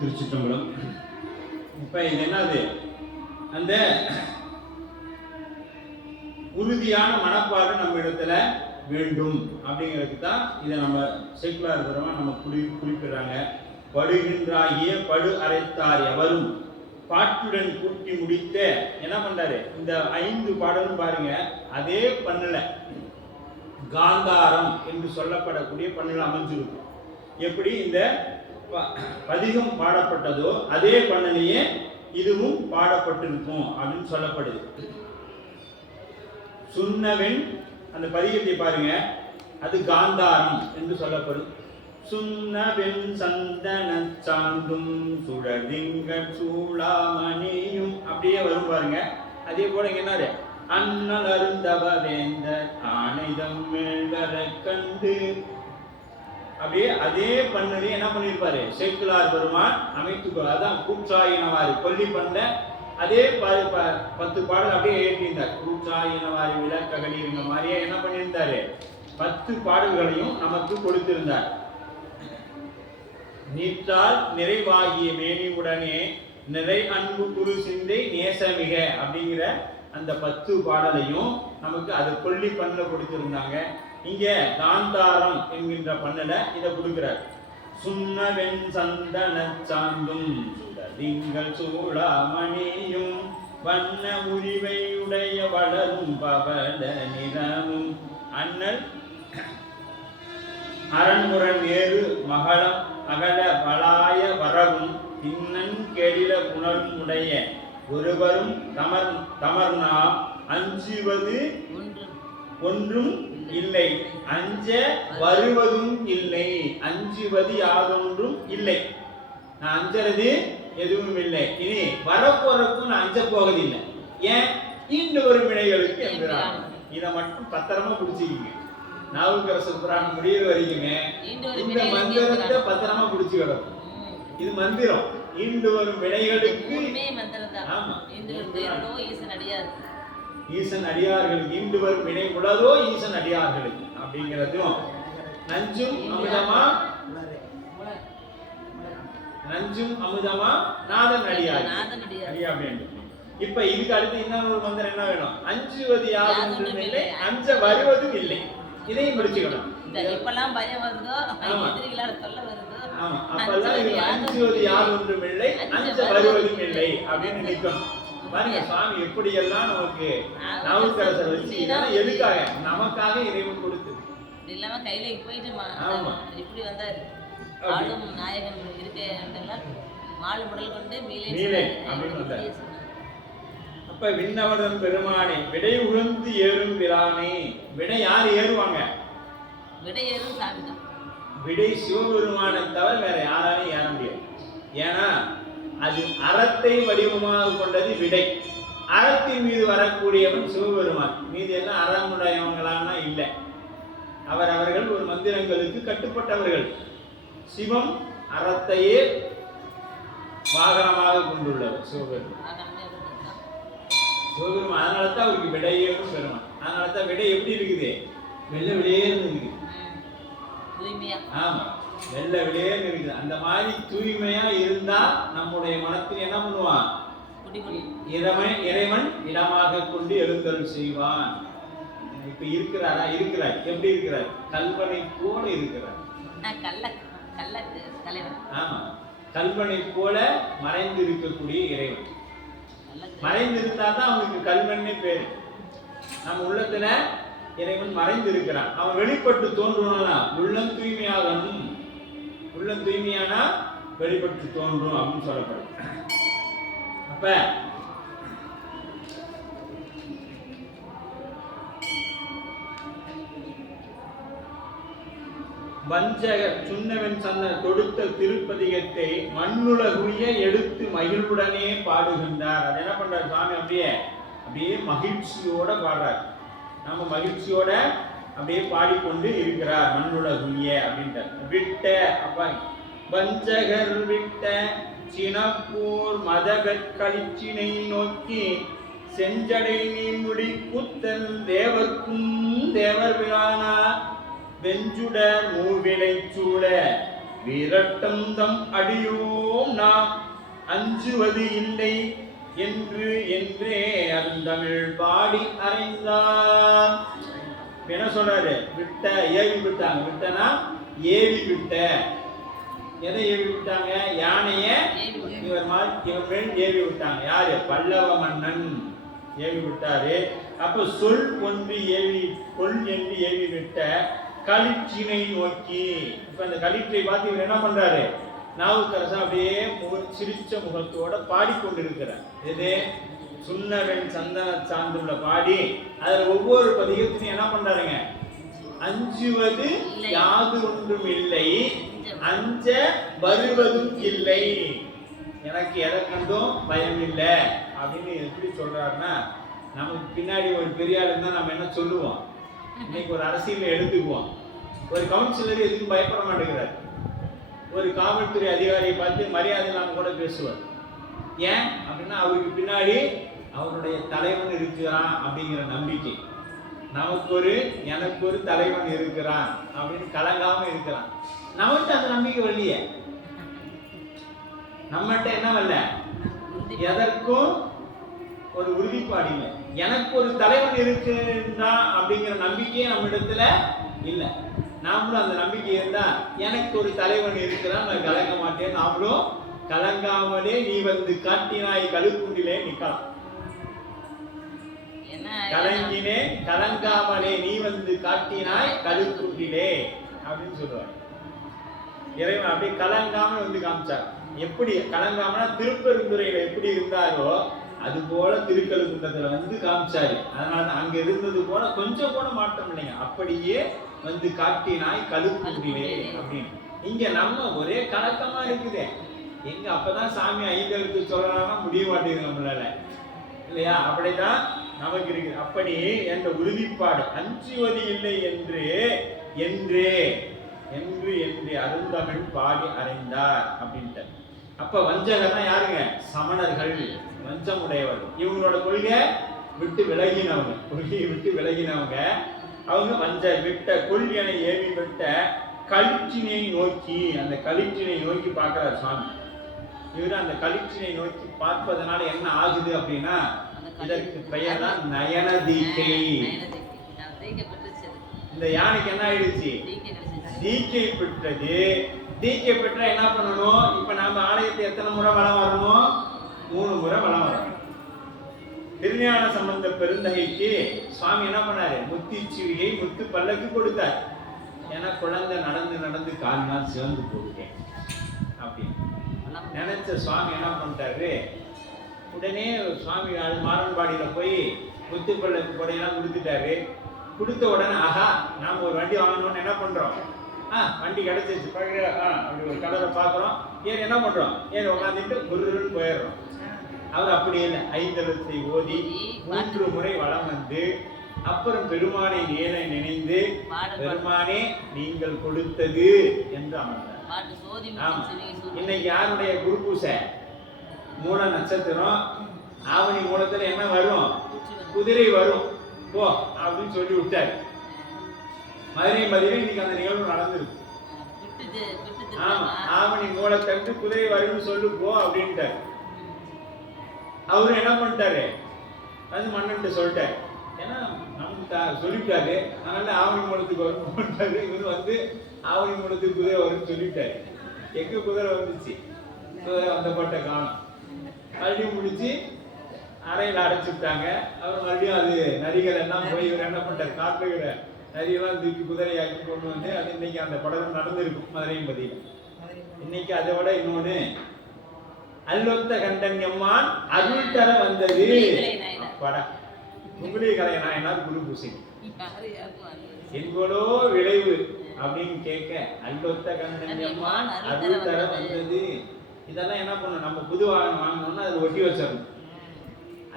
திருச்சிற்றம்பலம். இப்ப இது என்னது? அந்த உறுதியான மனப்பாடு நம்ம இடத்துல வேண்டும் அப்படிங்கிறதுக்கு தான் இதை நம்ம செக்குலா இருக்கிறவங்க நம்ம குறிப்பிடுறாங்க. படுகின்றாகிய படு அரைத்தார் எவரும் பாட்டுடன் கூட்டி முடித்த என்ன பண்றாரு? இந்த 5 பாடலும் பாருங்க, அதே பண்ணுல காந்தாரம் என்று சொல்லப்படக்கூடிய பண்ணுல அமைஞ்சிருக்கும். எப்படி இந்த பதிகம் பாடப்பட்டதோ அதே பண்ணலையே இதுவும் பாடப்பட்டிருக்கும் அப்படின்னு சொல்லப்படுது. சுண்ணவெண் அந்த பதிகத்தை பாருங்க, அது காந்தாரம் என்று சொல்லப்படும். சுண்ணவெண் சந்தன சாந்தும் சுடதிங்க சூளாமணியும் அப்படியே வரும் பாருங்க. அதே போல என்னாரு? அண்ணல் அருந்தவ வேந்த ஆணைதம் மேல்வர கண்டு அப்படியே அதே பண்ணலே என்ன பண்ணிருப்பாரு? சேக்குலார் பெருமான் அமைத்து அதான் கூற்றாயினவாறு கொல்லி பண்ண அதே 10 பாடல் அப்படியே ஏற்றிருந்தார். கூற்றாயினவாறு விளக்ககலிருங்க மாதிரியே என்ன பண்ணியிருந்தாரு? 10 பாடல்களையும் நமக்கு கொடுத்திருந்தார். நீற்றால் நிறைவாகிய மேனியுடனே நிறை அன்பு குரு சிந்தை நேசமிக அப்படிங்கிற அந்த 10 பாடலையும் நமக்கு அதை கொல்லி பண்ணல கொடுத்திருந்தாங்க. இங்க காந்தாரம் என்கின்ற பண்ணல இதை கொடுக்கிறார். சுண்ணவெண் சந்தன சாந்தும் சுடதிங்கள் சூடாமணியும் வண்ண உரிமையுடைய வளரும் பவள நிறமும் அண்ணல் அரண்முரண் ஏறு மகளம் அகல பலாய வரவும் இன்னன் கெடில புனரும் உடைய ஒருவரும் தமர்னா அஞ்சுவது ஒன்றும் இல்லை, அஞ்ச வருவதும் இல்லை, அஞ்சுவது யாதொன்றும் இல்லை. நான் அஞ்சறது எதுவும் இல்லை, இனி வரப்போறதுக்கும் நான் அஞ்ச போவதில்லை. ஏன்? இன்று வரும் வினைகளுக்கு என்கிறார். இதை மட்டும் பத்திரமா பிடிச்சிக்கிங்க. நாவுக்கரசர் புராணம் முடிவு வரைக்குமே இந்த மந்திரத்தை பத்திரமா பிடிச்சு கிடக்கும். இது மந்திரம். இன்று வரும் வினைகளுக்கு ஈசன் அடியார்களுக்கு இன்று வரும் வினை உளதோ ஈசன் அடியார்களுக்கு அப்படிங்கிறதும் நஞ்சும் அமுதமா நாதன் அடியார் அடியா வேண்டும். இப்ப இதுக்கு அடுத்து இன்னொரு மந்திரம் என்ன வேணும்? அஞ்சுவது யாரும் இல்லை, அஞ்ச வருவதும் இல்லை. இதையும் படிச்சுக்கணும். இப்பெல்லாம் பயம் வருதோ, எதிரிகளால தொல்லை வருதோ, அப்பெல்லாம் இது அஞ்சுவது யாரும் இல்லை, அஞ்ச வருவதும் இல்லை அப்படின்னு நிற்கணும். பாருங்க சுவாமி எப்படி எல்லாம் நமக்கு நாவுக்கரசர் வச்சு எதுக்காக? நமக்காக இறைவன் கொடுத்து இல்லாம கையில போயிட்டு இப்படி வந்தாரு. ஆளும் நாயகன் இருக்க மால் முடல் கொண்டு மீளே அப்படின்னு வந்தார். அப்ப விண்ணவரன் பெருமானே விடை உழந்து ஏறும் பிரானே. விடை யார் ஏறுவாங்க? விடை ஏறும் சாமி தான். விடை சிவபெருமானை தவிர வேற யாராலையும் ஏற முடியாது. ஏன்னா அது அறத்தை வடிவமாக கொண்டது விடை. அறத்தின் மீது வரக்கூடியவன் சிவபெருமான். மீது எல்லாம் அறமுடையவங்களானா இல்லை. அவர்கள் ஒரு மந்திரங்களுக்கு கட்டுப்பட்டவர்கள். சிவம் அறத்தையே வாகனமாக கொண்டுள்ளவர் சிவபெருமான். சிவபெருமான் அதனால தான் அவருக்கு விடையேறும் பெருமான். அதனால தான் விடை எப்படி இருக்குது? வெள்ளை விடையேன்னு இருக்குது. ஆமா, வெள்ளை விடையேன்னு இருக்குது. அந்த மாதிரி தூய்மையா இருந்தா நம்முடைய மனத்தில் என்ன பண்ணுவான்? இறைவன் இடமாக கொண்டு எழுந்தருள் செய்வான். இப்ப இருக்கிறாரா? இருக்கிறார். எப்படி இருக்கிறார்? கல்வனை போல இருக்கிறார். ஆமா, கல்வனை போல மறைந்து இருக்கக்கூடிய இறைவன். மறைந்திருந்தா தான் அவனுக்கு கல்வன்னே பேரு. நம்ம உள்ளத்துல இறைவன் மறைந்து இருக்கிறான். அவன் வெளிப்பட்டு தோன்றுனா உள்ளம் தூய்மையாகணும். உள்ளம் தூய்மையானா வெளிப்பட்டு தோன்றும் அப்படின்னு சொல்லப்படும். அப்ப வஞ்சக சுண்ணவன் சன்ன தொடுத்த திருப்பதிகத்தை மண்ணுலகுய எடுத்து மகிழ்வுடனே பாடுகின்றார். அது என்ன பண்றார் சுவாமி? அப்படியே மகிழ்ச்சியோட பாடுறார். நம்ம மகிழ்ச்சியோட அப்படியே பாடிக்கொண்டு இருக்கிறார். மண்ணுலகுய அப்படின்ட்டு விட்ட அப்ப வஞ்சகர் விட்ட சினப்பூர் மதகற்களிச்சினை நோக்கி செஞ்சடை நீமுடி கூத்தல் தேவர்க்கும் தேவர் விழானா வெஞ்சுடர் மூவிலை சூழ வீரட்டம் தம் அடியோம் நாம் அஞ்சுவது இல்லை என்று என்றே அருந்தமிழ் பாடி அறைந்தார். என்ன சொல்றாரு? விட்ட ஏவி விட்டாங்க. விட்டனா ஏவி விட்ட. எதை ஏவி விட்டாங்க? யானைய இவர் மேல் ஏவி விட்டாங்க. யாரு? பல்லவ மன்னன் ஏவி விட்டாரு. அப்ப சொல் ஒன்று ஏவி கொள் என்று ஏவி விட்ட களிற்றினை நோக்கி. இப்ப அந்த களிற்றை பார்த்து இவர் என்ன பண்றாரு? நாவுக்கரசர் அப்படியே சிரிச்ச முகத்தோட பாடிக்கொண்டிருக்கிறார். எது? சுண்ணவெண் சந்தன சார்ந்துள்ள பாடி அதில் ஒவ்வொரு பதிகத்திலையும் என்ன பண்றாருங்க? அஞ்சுவது யாது ஒன்றும் இல்லை, அஞ்ச வருவதும் இல்லை, எனக்கு எதை கண்டும் பயம் இல்லை அப்படின்னு எப்படி சொல்றாருன்னா, நமக்கு பின்னாடி ஒரு பெரிய ஆள் இருந்தா நம்ம என்ன சொல்லுவோம்? இன்னைக்கு ஒரு அரசியல் எடுத்துக்குவோம். ஒரு கவுன்சிலர் எதுக்கும் பயப்பட மாட்டேங்கிறார். ஒரு காவல்துறை அதிகாரியை பார்த்து மரியாதை இல்லாம கூட பேசுவார். ஏன் அப்படின்னா அவருக்கு பின்னாடி அவருடைய தலைவன் இருக்கிறான் அப்படிங்கிற நம்பிக்கை. எனக்கு ஒரு தலைவன் இருக்கிறான் அப்படின்னு கலங்காம இருக்கிறான். நம்மகிட்ட அந்த நம்பிக்கை வரலையே. நம்மகிட்ட என்ன வரல? எதற்கும் ஒரு உறுதிப்பாடு இல்லை. எனக்கு ஒரு தலைவன் இருக்குன்னா அப்படிங்கிற நம்பிக்கையே நம்ம இடத்துல இல்லை. நாமளும் அந்த நம்பிக்கை இருந்தா எனக்கு ஒரு தலைவன் இருக்கிறான், நான் கலங்க மாட்டேன், நாமளும் கலங்காமலே நீ வந்து காட்டினாய் கழுக்குண்டிலே நிக்கலாம். கலங்கினே கலங்காமலே நீ வந்து காட்டினாய் கழுக்குண்டிலே அப்படின்னு சொல்லுவார் இறைவன். அப்படியே கலங்காம வந்து காமிச்சார். எப்படி கலங்காமனா திருப்பெருந்துறையில எப்படி இருந்தாரோ அது போல திருக்கழுக்குன்றத்துல வந்து காமிச்சாரு. அதனால அங்க இருந்தது போல கொஞ்சம் கூட மாற்றம் இல்லைங்க, அப்படியே வந்து காட்டினாய் கழுக்குண்டிலே அப்படின்னு. இங்க நம்ம ஒரே கலக்கமா இருக்குதே, எங்க அப்பதான் சாமி ஐந்தெழுத்து சொல்லலாம்னா முடிய மாட்டேங்குது நம்மளால இல்லையா? அப்படிதான் நமக்கு இருக்கு. அப்படி என்ற உறுதிப்பாடு அஞ்சுவது இல்லை என்று என்றே என்று என்று அருந்தமிழ் பாடி அறைந்தார் அப்படின்ட்டு. அப்ப வஞ்சகர்னா யாருங்க? சமணர்கள், வஞ்சமுடையவர்கள். இவங்களோட கொள்கை விட்டு விலகினவங்க, கொள்கையை விட்டு விலகினவங்க. அவங்க வஞ்ச விட்ட கொள்கையை ஏவி விட்ட களிற்றினை நோக்கி, அந்த களிற்றினை நோக்கி பார்க்கிறார் சுவாமி. இவர் அந்த களிற்றினை நோக்கி பார்ப்பதனால என்ன ஆகுது அப்படின்னா, இதற்கு பெயர் தான் நயன தீக்கை. இந்த யானைக்கு என்ன ஆயிடுச்சு? தீக்கை பெற்றது. தீக்கை பெற்றா என்ன பண்ணணும்? இப்ப நாம ஆலயத்தை எத்தனை முறை வலம் வரணும்? 3 முறை வலம் வரணும். திருஞான சம்பந்த பெருந்தகைக்கு சுவாமி என்ன பண்ணாரு? முத்திச்சிவிகை முத்து பல்லக்கு கொடுத்தார். ஏன்னா குழந்தை நடந்து நடந்து கால் நாள் சிவந்து போட்டுட்டேன் அப்படின்னு நினைச்ச சுவாமி என்ன பண்ணிட்டாரு? உடனே சுவாமி மாரன்பாடியில போய் முத்து பல்லக்கு கொடையெல்லாம் கொடுத்துட்டாரு. கொடுத்த உடனே ஆஹா நாம ஒரு வண்டி வாங்கணும்னு என்ன பண்றோம்? வண்டி கிடைச்சிருச்சு, அப்படி ஒரு கலரை பார்க்குறோம், ஏன் என்ன பண்றோம்? ஏன் உட்காந்துட்டு குருன்னு போயிடுறோம். அவர் அப்படி இல்லை, ஐந்தெழுத்தை ஓதி 3 முறை வலம் வந்து அப்புறம் பெருமானை நேரை நினைந்து பெருமானே நீங்கள் கொடுத்தது என்று அமர்ந்தார். ஆமா, இன்னைக்கு யாருடைய குரு பூசை? மூல நட்சத்திரம், ஆவணி மூலத்துல என்ன வரும்? குதிரை வரும், போ அப்படின்னு சொல்லி விட்டாரு. மதுரை இன்னைக்கு அந்த நிகழ்வு நடந்திருக்கு. ஆமா, ஆவணி மூலத்தன்று குதிரை வரும்னு சொல்லு போ அப்படின்ட்டாரு. அவரு என்ன பண்ணிட்டாரு? வந்து மன்னன்ட்டு சொல்லிட்டாரு. ஏன்னா நமக்கு சொல்லிட்டாரு, அதனால ஆவணி மூலத்துக்கு வரும் பண்ணிட்டாரு. இவர் வந்து ஆவணி மூலத்துக்கு குதிரை வரும்னு சொல்லிட்டாரு. எங்க குதிரை வந்துச்சு? குதிரை வந்த பட்ட காணும். மறுபடியும் முடிச்சு அறையில் அடைச்சுட்டாங்க. அவர் மறுபடியும் அது நரிகள் எல்லாம் போய் இவர் என்ன பண்ணிட்டார்? காட்டுகிற நரியெல்லாம் தூக்கி குதிரையாக்கி கொண்டு வந்து அது இன்னைக்கு அந்த படம் நடந்திருக்கும் மதுரையும் பதியில். இன்னைக்கு அதை விட இன்னொன்னு, அல்லொத்த கண்டன் எம்மான் அருள் தர வந்தது படம். உங்களே கலை நாயனார் குரு பூசை எங்கோலோ விளைவு அப்படின்னு கேட்க, அல்லொத்த கண்டன் எம்மான் அருள் தர வந்தது. இதெல்லாம் என்ன பண்ணணும்? நம்ம புது வாகனம் வாங்கணும்னா அது ஒட்டி வச்சிடணும்.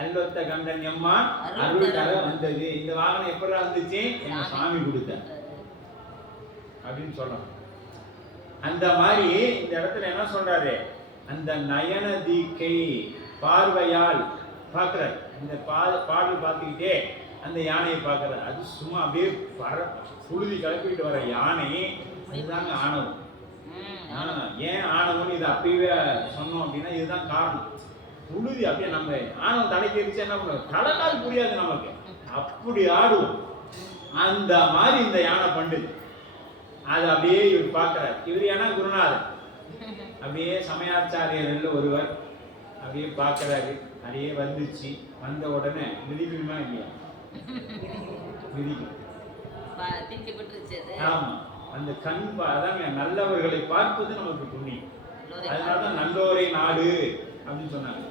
அல்லொத்த கண்டன் எம்மான் அருள் தர வந்தது. இந்த வாகனம் எப்படி வந்துச்சு? எங்க சாமி கொடுத்தார் அப்படின்னு சொல்லணும். அந்த மாதிரி இந்த இடத்துல என்ன சொல்றாரு? அந்த நயன தீக்கை பார்வையால் பார்க்கிறார். இந்த பாடல் பார்த்துக்கிட்டே அந்த யானையை பார்க்கிறார். அது சும்மா அப்படியே புழுதி கிளப்பிட்டு வர யானை. இதுதாங்க ஆணவம். ஏன் ஆணவம்னு இதை அப்பவே சொன்னோம் அப்படின்னா இதுதான் காரணம். புழுதி அப்படியே நம்ம ஆணவம் தலைக்கு எரிச்சு என்ன பண்ணுவோம்? தலைக்கால் புரியாது நமக்கு, அப்படி ஆடுவோம். அந்த மாதிரி இந்த யானை பண்ணுது. அது அப்படியே இவர் பார்க்கிறார். இவர் ஏன்னா குருநாதர், அப்படியே சமயாச்சாரியர்கள் ஒருவர் அப்படியே பார்க்கிறாரு. அப்படியே வந்துச்சு. வந்த உடனே மிதிக்கணுமா இல்லையா? மிதிக்கும். ஆமா, அந்த கண் அதாங்க நல்லவர்களை பார்ப்பது நமக்கு புண்ணியம். அதனாலதான் நல்லோரை நாடு அப்படின்னு சொன்னாங்க.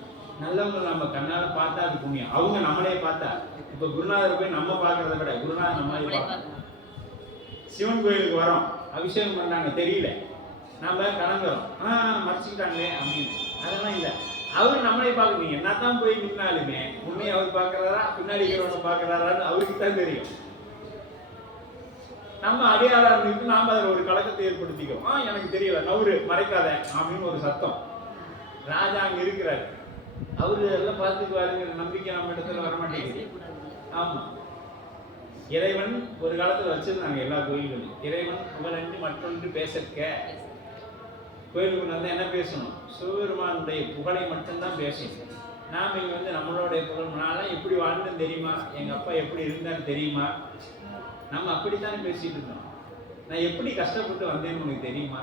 நல்லவங்க நம்ம கண்ணால பார்த்தா அது புண்ணியம். அவங்க நம்மளே பார்த்தா, இப்ப குருநாதர் போய் நம்ம பார்க்கறத விட குருநாதர் நம்மளே பார்க்கணும். சிவன் கோயிலுக்கு வரோம், அபிஷேகம் பண்ணாங்க, தெரியல, நம்ம கலங்குறோம், மறைச்சிக்கிட்டாங்களே அப்படின்னு. அதெல்லாம் இல்லை, அவரு நம்மளே பார்க்கணும். என்னத்தான் போய் நின்னாலுமே உண்மையை அவர் பார்க்கறாரா பின்னாடி இருக்கிறவங்க பார்க்கறாரான்னு அவருக்கு தான் தெரியும். நம்ம அடையாளம் இருந்துட்டு நாம அதில் ஒரு கலக்கத்தை ஏற்படுத்திக்கிறோம். எனக்கு தெரியல, நவுரு மறைக்காத அப்படின்னு ஒரு சத்தம். ராஜா அங்க இருக்கிறாரு, அவரு எல்லாம் பார்த்துக்குவாருங்கிற நம்பிக்கை நம்ம இடத்துல வர மாட்டேங்குது. ஆமா, இறைவன் ஒரு காலத்துல வச்சிருந்தாங்க எல்லா கோயில்களும். இறைவன் புகழன்று மற்றொன்று பேசக்க கோயிலுக்கு வந்து என்ன பேசணும்? சிவபெருமானுடைய புகழை மட்டும்தான் பேசணும். நாம் இங்கே வந்து நம்மளுடைய புகழ், நான்லாம் எப்படி வாழ்ந்தேன்னு தெரியுமா, எங்கள் அப்பா எப்படி இருந்தான்னு தெரியுமா, நம்ம அப்படித்தானே பேசிட்டு இருந்தோம். நான் எப்படி கஷ்டப்பட்டு வந்தேன்னு உனக்கு தெரியுமா?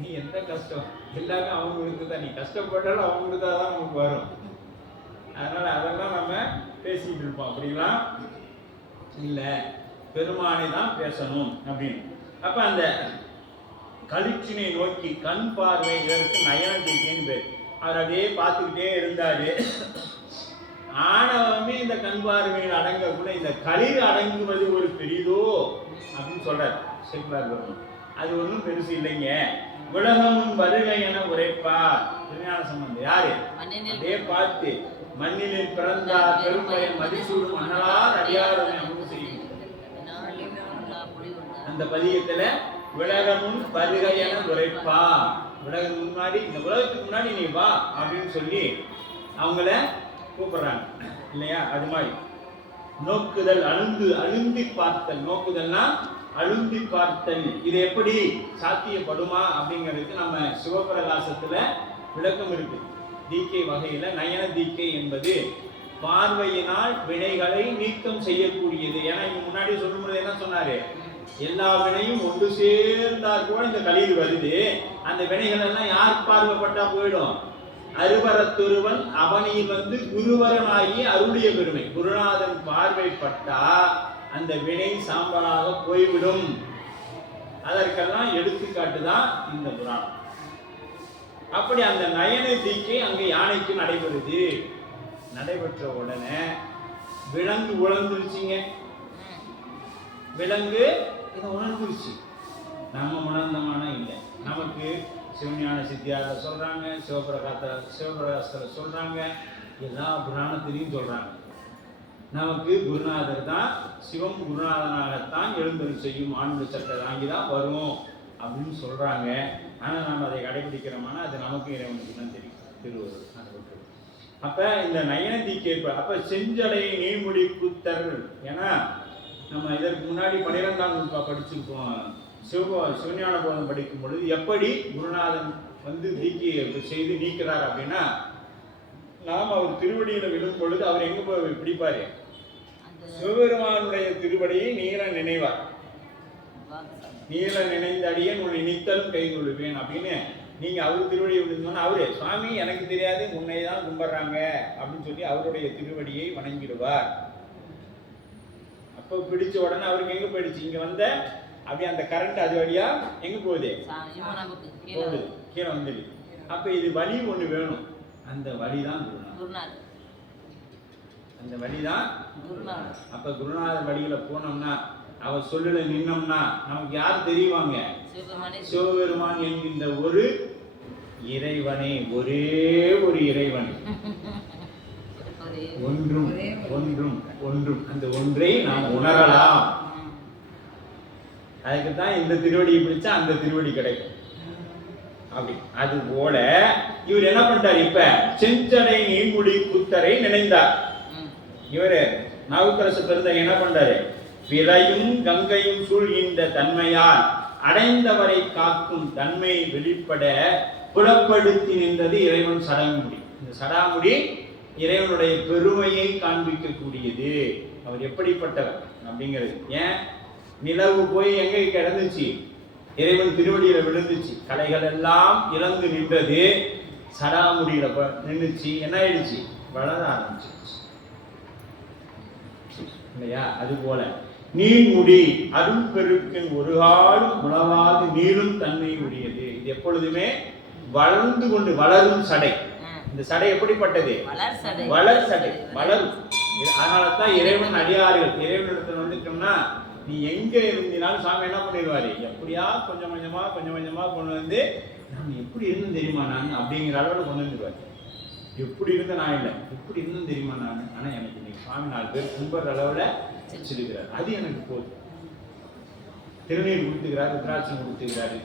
நீ எந்த கஷ்டம் எல்லாமே அவங்களுக்கு தான், நீ கஷ்டப்பட்டாலும் அவங்களுக்கு தான் நமக்கு வரும். அதனால அதெல்லாம் நம்ம பேசிட்டு இருப்போம். அப்படிலாம் இல்லை, பெருமானை தான் பேசணும் அப்படின்னு. அப்ப அந்த கழிச்சினை நோக்கி கண் பார்வை இதற்கு நயன தீக்கைன்னு பேர். அவர் அப்படியே பார்த்துக்கிட்டே இருந்தாரு. ஆணவமே இந்த கண் பார்வையில் அடங்கக்குள்ள இந்த களிர் அடங்குவது ஒரு பெரிதோ அப்படின்னு சொல்றாரு சேக்கிழார். அது ஒன்றும் பெருசு இல்லைங்க. உலகமும் வருகை என உரைப்பார் திருஞான சம்பந்தர். யாரு? அதே பார்த்து மண்ணினில் பிறந்தார் பெரும்பயன் மதிசூடும் மன்னலார் அடியாரும் செய்யும். அந்த பதியத்துல உலகமும் வருகை என உரைப்பா, உலகம் முன்னாடி, இந்த உலகத்துக்கு முன்னாடி நீ வா அப்படின்னு சொல்லி அவங்கள கூப்பிடுறாங்க இல்லையா? அது மாதிரி நோக்குதல், அழுந்தி பார்த்தல். நோக்குதல்னா அழுந்தி பார்த்தல். இது எப்படி சாத்தியப்படுமா அப்படிங்கிறதுக்கு நம்ம சிவபிரகாசத்துல விளக்கம் இருக்கு. தீக்கை வகையில நயன தீக்கை என்பது பார்வையினால் வினைகளை நீக்கம் செய்யக்கூடியது. ஏன்னா இங்க முன்னாடி சொல்லும்போது என்ன சொன்னாரு? எல்லா வினையும் ஒன்று சேர்ந்தால் கூட இந்த கலியில் வருது. அந்த வினைகள் எல்லாம் யார் பார்வைப்பட்டா போயிடும்? அருவரத்தொருவன் அவனில் வந்து குருவரனாகி அருளிய பெருமை. குருநாதன் பார்வைப்பட்டா அந்த வினை சாம்பலாக போய்விடும். அதற்கெல்லாம் எடுத்துக்காட்டு தான் இந்த புராணம். அப்படி அந்த நயன தீக்கை அங்கே யானைக்கு நடைபெறுது. நடைபெற்ற உடனே விலங்கு உணர்ந்துருச்சுங்க. விலங்கு இதை உணர்ந்துருச்சு. நம்ம உணர்ந்தமான இல்லை. நமக்கு சிவஞான சித்தியாரில் சொல்றாங்க, சிவபிரகாசத்தில் சொல்றாங்க, எல்லா புராணத்திலையும் சொல்றாங்க. நமக்கு குருநாதர் தான், சிவம் குருநாதனாகத்தான் எழுந்தருள் செய்யும், ஆன்மீக சட்டை வாங்கி தான் வரும் அப்படின்னு சொல்றாங்க. ஆனால் நாம் அதை கடைபிடிக்கிறோம்னா அது நமக்கு இறைவனுக்கு தான் தெரியும். திருவள்ளுவர் அதை. அப்ப இந்த நயன தீக்கை அப்ப செஞ்சடை நீர்முடி கூத்தர். ஏன்னா நம்ம இதற்கு முன்னாடி 12ஆம் வகுப்பு படிச்சிருக்கோம். சிவஞான போதம் படிக்கும் பொழுது எப்படி குருநாதன் வந்து தீக்கையை செய்து நீக்கிறார் அப்படின்னா, நாம் அவர் திருவடியில விழும் பொழுது அவர் எங்க போய் பிடிப்பாரு? சிவபெருமானுடைய திருவடியை நீல நினைவார். நீல நினைந்த அடியேன் உன்னை நித்தலும் கை கொள்ளுவேன் அப்படின்னு நீங்க அவர் திருவடியை விழுந்தோன்னா அவரு சுவாமி எனக்கு தெரியாது உன்னை தான் கும்பிடுறாங்க அப்படின்னு சொல்லி அவருடைய திருவடியை வணங்கிடுவார். அப்போ பிடிச்ச உடனே அவருக்கு எங்க போயிடுச்சு? இங்க வந்த அப்படியே அந்த கரண்ட் அது வழியா எங்க போகுது? போகுது, கீழே வந்துடு. அப்ப இது வழி ஒண்ணு வேணும். அந்த வழிதான் குருநாதர். அந்த வழிதான் குருநாதர். அப்ப குருநாதர் வழியில போனோம்னா, அவர் சொல்லுல நின்னோம்னா நமக்கு யார் தெரியுவாங்க? சிவபெருமான் என்கின்ற ஒரு இறைவனே, ஒரே ஒரு இறைவன். ஒன்றும் ஒன்றும் ஒன்றும் அந்த ஒன்றை நாம் உணரலாம். அதுக்கு தான் இந்த திருவடியை பிடிச்சா அந்த திருவடி கிடைக்கும். அப்படி அது போல இவர் என்ன பண்ணிட்டார்? இப்ப செஞ்சடை நீர்முடி கூத்தரை நினைந்தார். இவரு நாவுக்கரசு பெருந்தகை என்ன பண்றாரு? பிறையும் கங்கையும் சூழ்கின்ற தன்மையால் அடைந்தவரை காக்கும் தன்மை வெளிப்பட புலப்படுத்தி நின்றது இறைவன் சடாமுடி. இந்த சடாமுடி இறைவனுடைய பெருமையை காண்பிக்கக்கூடியது. அவர் எப்படிப்பட்டவர் அப்படிங்கிறது. ஏன் நிலவு போய் எங்க கிடந்துச்சு? இறைவன் திருவடியில விழுந்துச்சு. கலைகள் எல்லாம் இழந்து நின்றது, சடாமுடியில நின்றுச்சு. என்ன ஆயிடுச்சு? வளர ஆரம்பிச்சிருச்சு இல்லையா? அது போல நீர்முடி அருள் பெருக்கின் ஒரு காலம் உணவாது நீரும் தன்மை உடையது. இது எப்பொழுதுமே வளர்ந்து கொண்டு வளரும் சடை. இந்த சடை எப்படிப்பட்டது? வளர் சடை, வளரும். அதனாலதான் இறைவன் அடியார்கள் இறைவனிடத்துல வந்துட்டோம்னா நீ எங்க இருந்தினாலும் சாமி என்ன பண்ணிடுவாரு? எப்படியா கொஞ்சம் கொஞ்சமா கொண்டு வந்து நான் எப்படி இருந்தும் தெரியுமா நான் அப்படிங்கிற அளவில் கொண்டு வந்துடுவாரு. எப்படி இருந்த நான் இல்லை, எப்படி இருந்தும் தெரியுமா நான், ஆனா எனக்கு இன்னைக்கு சுவாமி 4 பேர் கும்பிட்ற அளவுல வச்சிருக்கிறார். அது எனக்கு போதும். திருநீர் கொடுத்துக்கிறாரு, ருத்ராட்சம் கொடுத்துக்கிறாரு,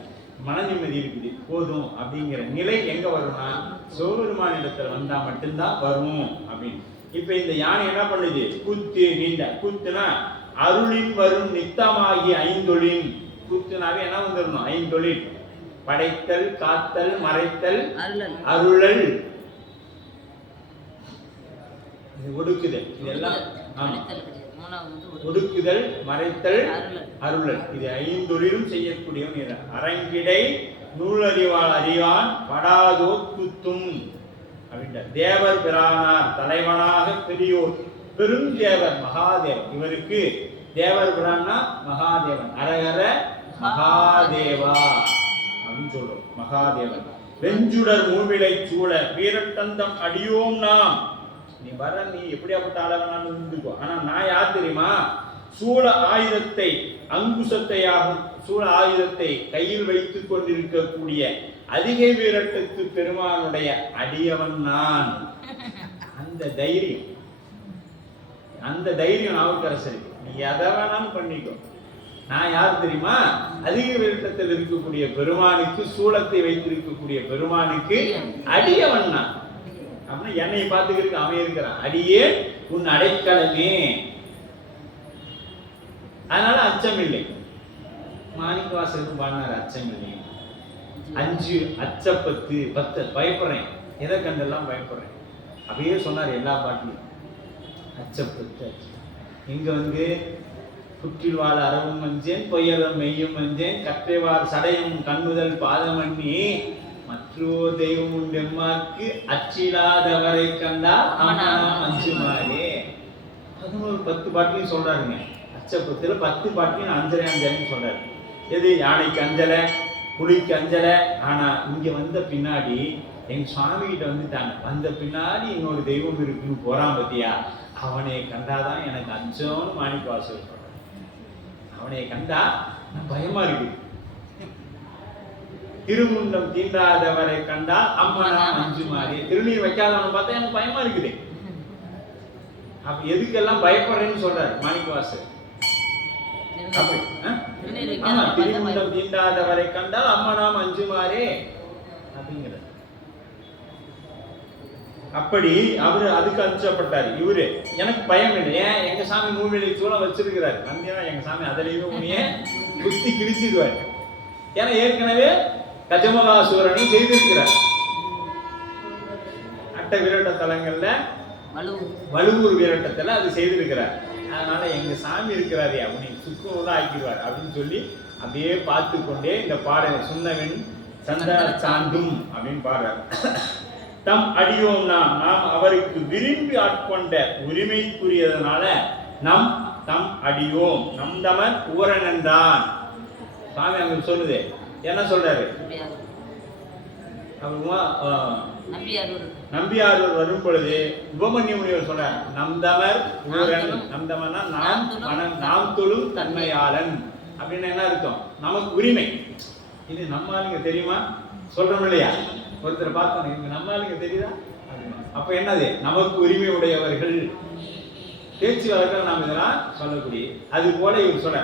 மன நிம்மதி இருக்குது, போதும் அப்படிங்கிற நிலை எங்க வரும்னா சிவபெருமானிடத்துல வந்தா மட்டும்தான் வரும் அப்படின்னு. இப்ப இந்த யானை என்ன பண்ணுது? கூத்து நீண்ட. கூத்துனா அருளின் வரும் நித்தமாகி ஐந்தொழின். கூத்துனாவே என்ன வந்துடணும்? ஐந்தொழில். படைத்தல், காத்தல், மறைத்தல், அருளல். அருளல், ஒடுக்குதல். இதெல்லாம் ஒடுக்குதல், மறைத்தல், அருளல். இது ஐந்தொழிலும் செய்யக்கூடியவன். அரங்கிடை நூலறிவாள் அறிவான் படாதோ குத்தும் அப்படின்ற தேவர் பிரானார் தலைவனாக பெரியோர் பெருந்தேவர் மகாதேவன். இவருக்கு தேவர் பிரான்னா மகாதேவன். அரகர மகாதேவா அப்படின்னு சொல்றோம். மகாதேவன் வெஞ்சுடர் மூவிலை சூழ வீரட்டந்தம் அடியோம் நாம். நீ வர, நீ எப்படியாப்பட்ட ஆளவனான்னு இருந்துக்கோ. ஆனா நான் யார் தெரியுமா? சூழ ஆயுதத்தை, அங்குசத்தையாகும் சூழ ஆயுதத்தை கையில் வைத்துக் கொண்டிருக்கக்கூடிய அதிகை வீரட்டத்து பெருமானுடைய அடியவன் நான். அந்த தைரியம், அந்த தைரியம் நாவுக்கரசருக்கு. நீ எதை வேணாலும் பண்ணிக்கோ. நான் யார் தெரியுமா? அதிக வீரட்டத்தில் இருக்கக்கூடிய பெருமானுக்கு, சூளத்தை வைத்திருக்கக்கூடிய பெருமானுக்கு அடியவன் நான். அப்படின்னா என்னை பார்த்துக்கிறதுக்கு அவன் இருக்கிறான். அடியே உன் அடைக்கலமே. அதனால அச்சம் இல்லை. மாணிக்கவாசகரும் பாடினார் அச்சம் இல்லை. 5 அச்சப்பத்து 10 பயப்படுறேன், எதை கண்டெல்லாம் பயப்படுறேன் அப்படியே சொன்னார் எல்லா பாட்டிலும். அச்சப்பத்து இங்க புற்றில் வாழ அறவும் மஞ்சேன், பொய்யரம் மெய்யும் மஞ்சேன், கற்றைவார் சடையும் கண்ணுதல் பாதமண்ணி, மற்றோ தெய்வம் உண்டெம்மாக்கு அச்சிலாதவரை கண்டா அஞ்சுமாரே. 10 பாட்டிலையும் சொல்றாருங்க. அச்சப்பத்துல 10 பாட்டிலையும் அஞ்சலைன்னு சொல்றாரு. எது? யானைக்கு அஞ்சலை, புலிக்கு அஞ்சலை. ஆனா இங்க வந்த பின்னாடி எங்க சுவாமி கிட்ட வந்துட்டாங்க. வந்த பின்னாடி இன்னொரு தெய்வம் இருக்குன்னு போறான் பத்தியா, அவனை கண்டாதான் எனக்கு அஞ்சோன்னு மாணிக்கவாசகர் சொல்றாரு. அவனை கண்டா பயமா இருக்கு. திருமுண்டம் தீண்டாதவரை கண்டா அம்மனா அஞ்சுமாரி. திருநீர் வைக்காதவனை பார்த்தா எனக்கு பயமா இருக்குது. அப்ப எதுக்கெல்லாம் பயப்படுறேன்னு சொல்றாரு மாணிக்கவாசகர். திருமுண்டம் தீண்டாதவரை கண்டால் அம்மனாம் அஞ்சுமாரே அப்படிங்கிற. அப்படி அவரு அதுக்கு அஞ்சப்பட்டாரு. இவரு எனக்கு பயம் இல்லை. ஏன்? எங்க சாமி நூல்நிலை சூழ வச்சிருக்கிறாரு. நந்தினா எங்க சாமி அதிலேயே உனிய குத்தி கிழிச்சிடுவாரு. ஏன்னா ஏற்கனவே கஜமலாசூரனை செய்திருக்கிறார். அட்ட விரட்ட தலங்கள்ல வலுவூர் விரட்டத்துல அது செய்திருக்கிறார். அதனால எங்க சாமி இருக்கிறாரு அப்படின்னு சுக்குநூலா ஆக்கிடுவார் அப்படின்னு சொல்லி அப்படியே பார்த்து கொண்டே இந்த பாடலை சுண்ணவன் சந்த சாந்தும் அப்படின்னு பாடுறார். தம் அடியோம் நாம் அவருக்கு விரும்பி ஆட்கொண்ட உரிமைக்குரியதனால நம் தம் அடியோம் நம் தமர் ஊரன் என்றான். சாமி அங்க சொல்லுது. என்ன சொல்றாரு? நம்பியாரூர் வரும் பொழுது உபமன்ய முனிவர் சொல்றார், நம்தமர் ஊரன். நம்தமர்னா நாம் தொழும் தன்மையாளன் அப்படின்னு என்ன அர்த்தம்? நமக்கு உரிமை. இது நம்ம ஆளுங்க தெரியுமா? சொல்றோம் இல்லையா? ஒருத்தர் பார்த்தோம், இவங்க நம்ம ஆளுங்க தெரியுதா? அப்ப என்னது? நமக்கு உரிமை உடையவர்கள். பேச்சு வழக்கில் நாம் இதெல்லாம் சொல்லக்கூடிய. அது போல இவர் சொல்ற,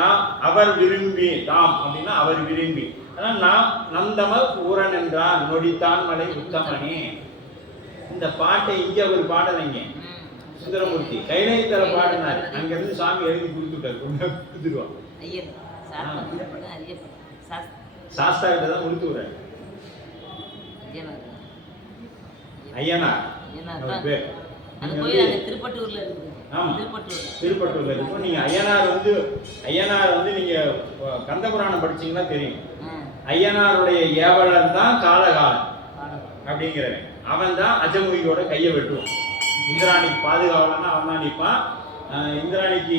நாம் அவர் விரும்பி, தாம் அப்படின்னா அவர் விரும்பி. நாம் நந்தமர் ஊரன் என்றான் நொடித்தான் மலை உத்தமனே. இந்த பாட்டை இங்க அவர் பாடலைங்க. சுந்தரமூர்த்தி கைலைத்தர பாடினார். அங்க இருந்து சாமி எழுதி கொடுத்துருவான். சாஸ்தா கிட்ட தான் கொடுத்து விடுறாரு. ஐயனார் பேர் திருப்பட்டூர்ல இருக்கு. திருப்பட்டூர்ல இருக்கும். நீங்க ஐயனார் நீங்க கந்தபுராணம் படிச்சீங்கன்னா தெரியும். ஐயனாருடைய ஏவலன் தான் காலகாலன் அப்படிங்கிறவன். அவன் தான் அஜமுகியோட கையை வெட்டுவான். இந்திராணிக்கு பாதுகாவலன்னா அவன் தான் நிற்பான். இந்திராணிக்கு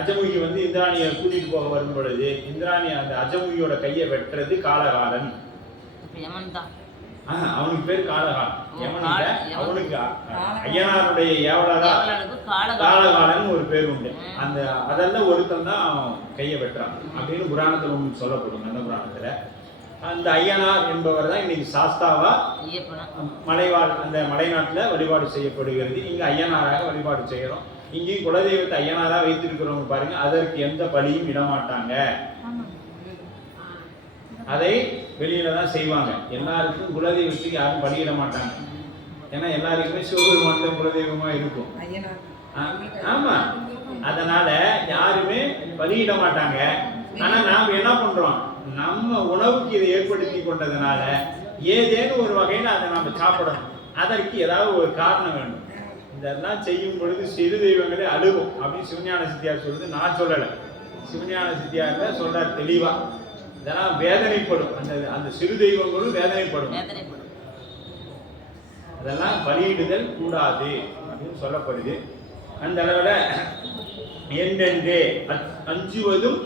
அஜமுகி இந்திராணியை கூட்டிட்டு போக வரும் பொழுது இந்திராணி அந்த அஜமுகியோட கையை வெட்டுறது காலகாலன். அவனுக்கு பேர் காலகாலன். அவனுக்கு ஐயனாருடைய ஏவலரா காலகாலன் ஒரு பேர் உண்டு. அந்த அதெல்லாம் ஒருத்தன் தான் கையை வெட்டுறான் அப்படின்னு புராணத்துல ஒன்று சொல்லப்படும். அந்த புராணத்துல அந்த ஐயனார் என்பவர் தான் இன்னைக்கு சாஸ்தாவா மலைவாழ் அந்த மலைநாட்டுல வழிபாடு செய்யப்படுகிறது. இங்க ஐயனாராக வழிபாடு செய்யறோம். இங்கேயும் குலதெய்வத்தை ஐயனாரா வைத்திருக்கிறவங்க பாருங்க, அதற்கு எந்த பலியும் இடமாட்டாங்க. அதை வெளியில தான் செய்வாங்க. எல்லாருக்கும் குலதெய்வத்துக்கு யாரும் பலியிட மாட்டாங்க. ஏன்னா எல்லாருக்குமே சிவபெருமான குலதெய்வமா இருக்கும். ஆமா, அதனால யாருமே பலியிட மாட்டாங்க. ஆனா நாம என்ன பண்றோம்? நம்ம உணவுக்கு இதை ஏற்படுத்தி கொண்டதுனால ஏதேனும் ஒரு வகையில் அதை நம்ம சாப்பிடணும். அதற்கு ஏதாவது ஒரு காரணம் வேண்டும். இதெல்லாம் செய்யும் பொழுது சிறு தெய்வங்களே அழுகும் அப்படின்னு சிவஞான சித்தியார் சொல்லுது, நான் சொல்லலை. சிவஞான சித்தியார் சொல்றார் தெளிவா, இதெல்லாம் வேதனைப்படும். அந்த சிறு தெய்வங்களும் வேதனைப்படும். அதெல்லாம் பலியிடுதல் கூடாது அப்படின்னு சொல்லப்படுது. அந்த அளவில் என்றென்றே அஞ்சுவதும்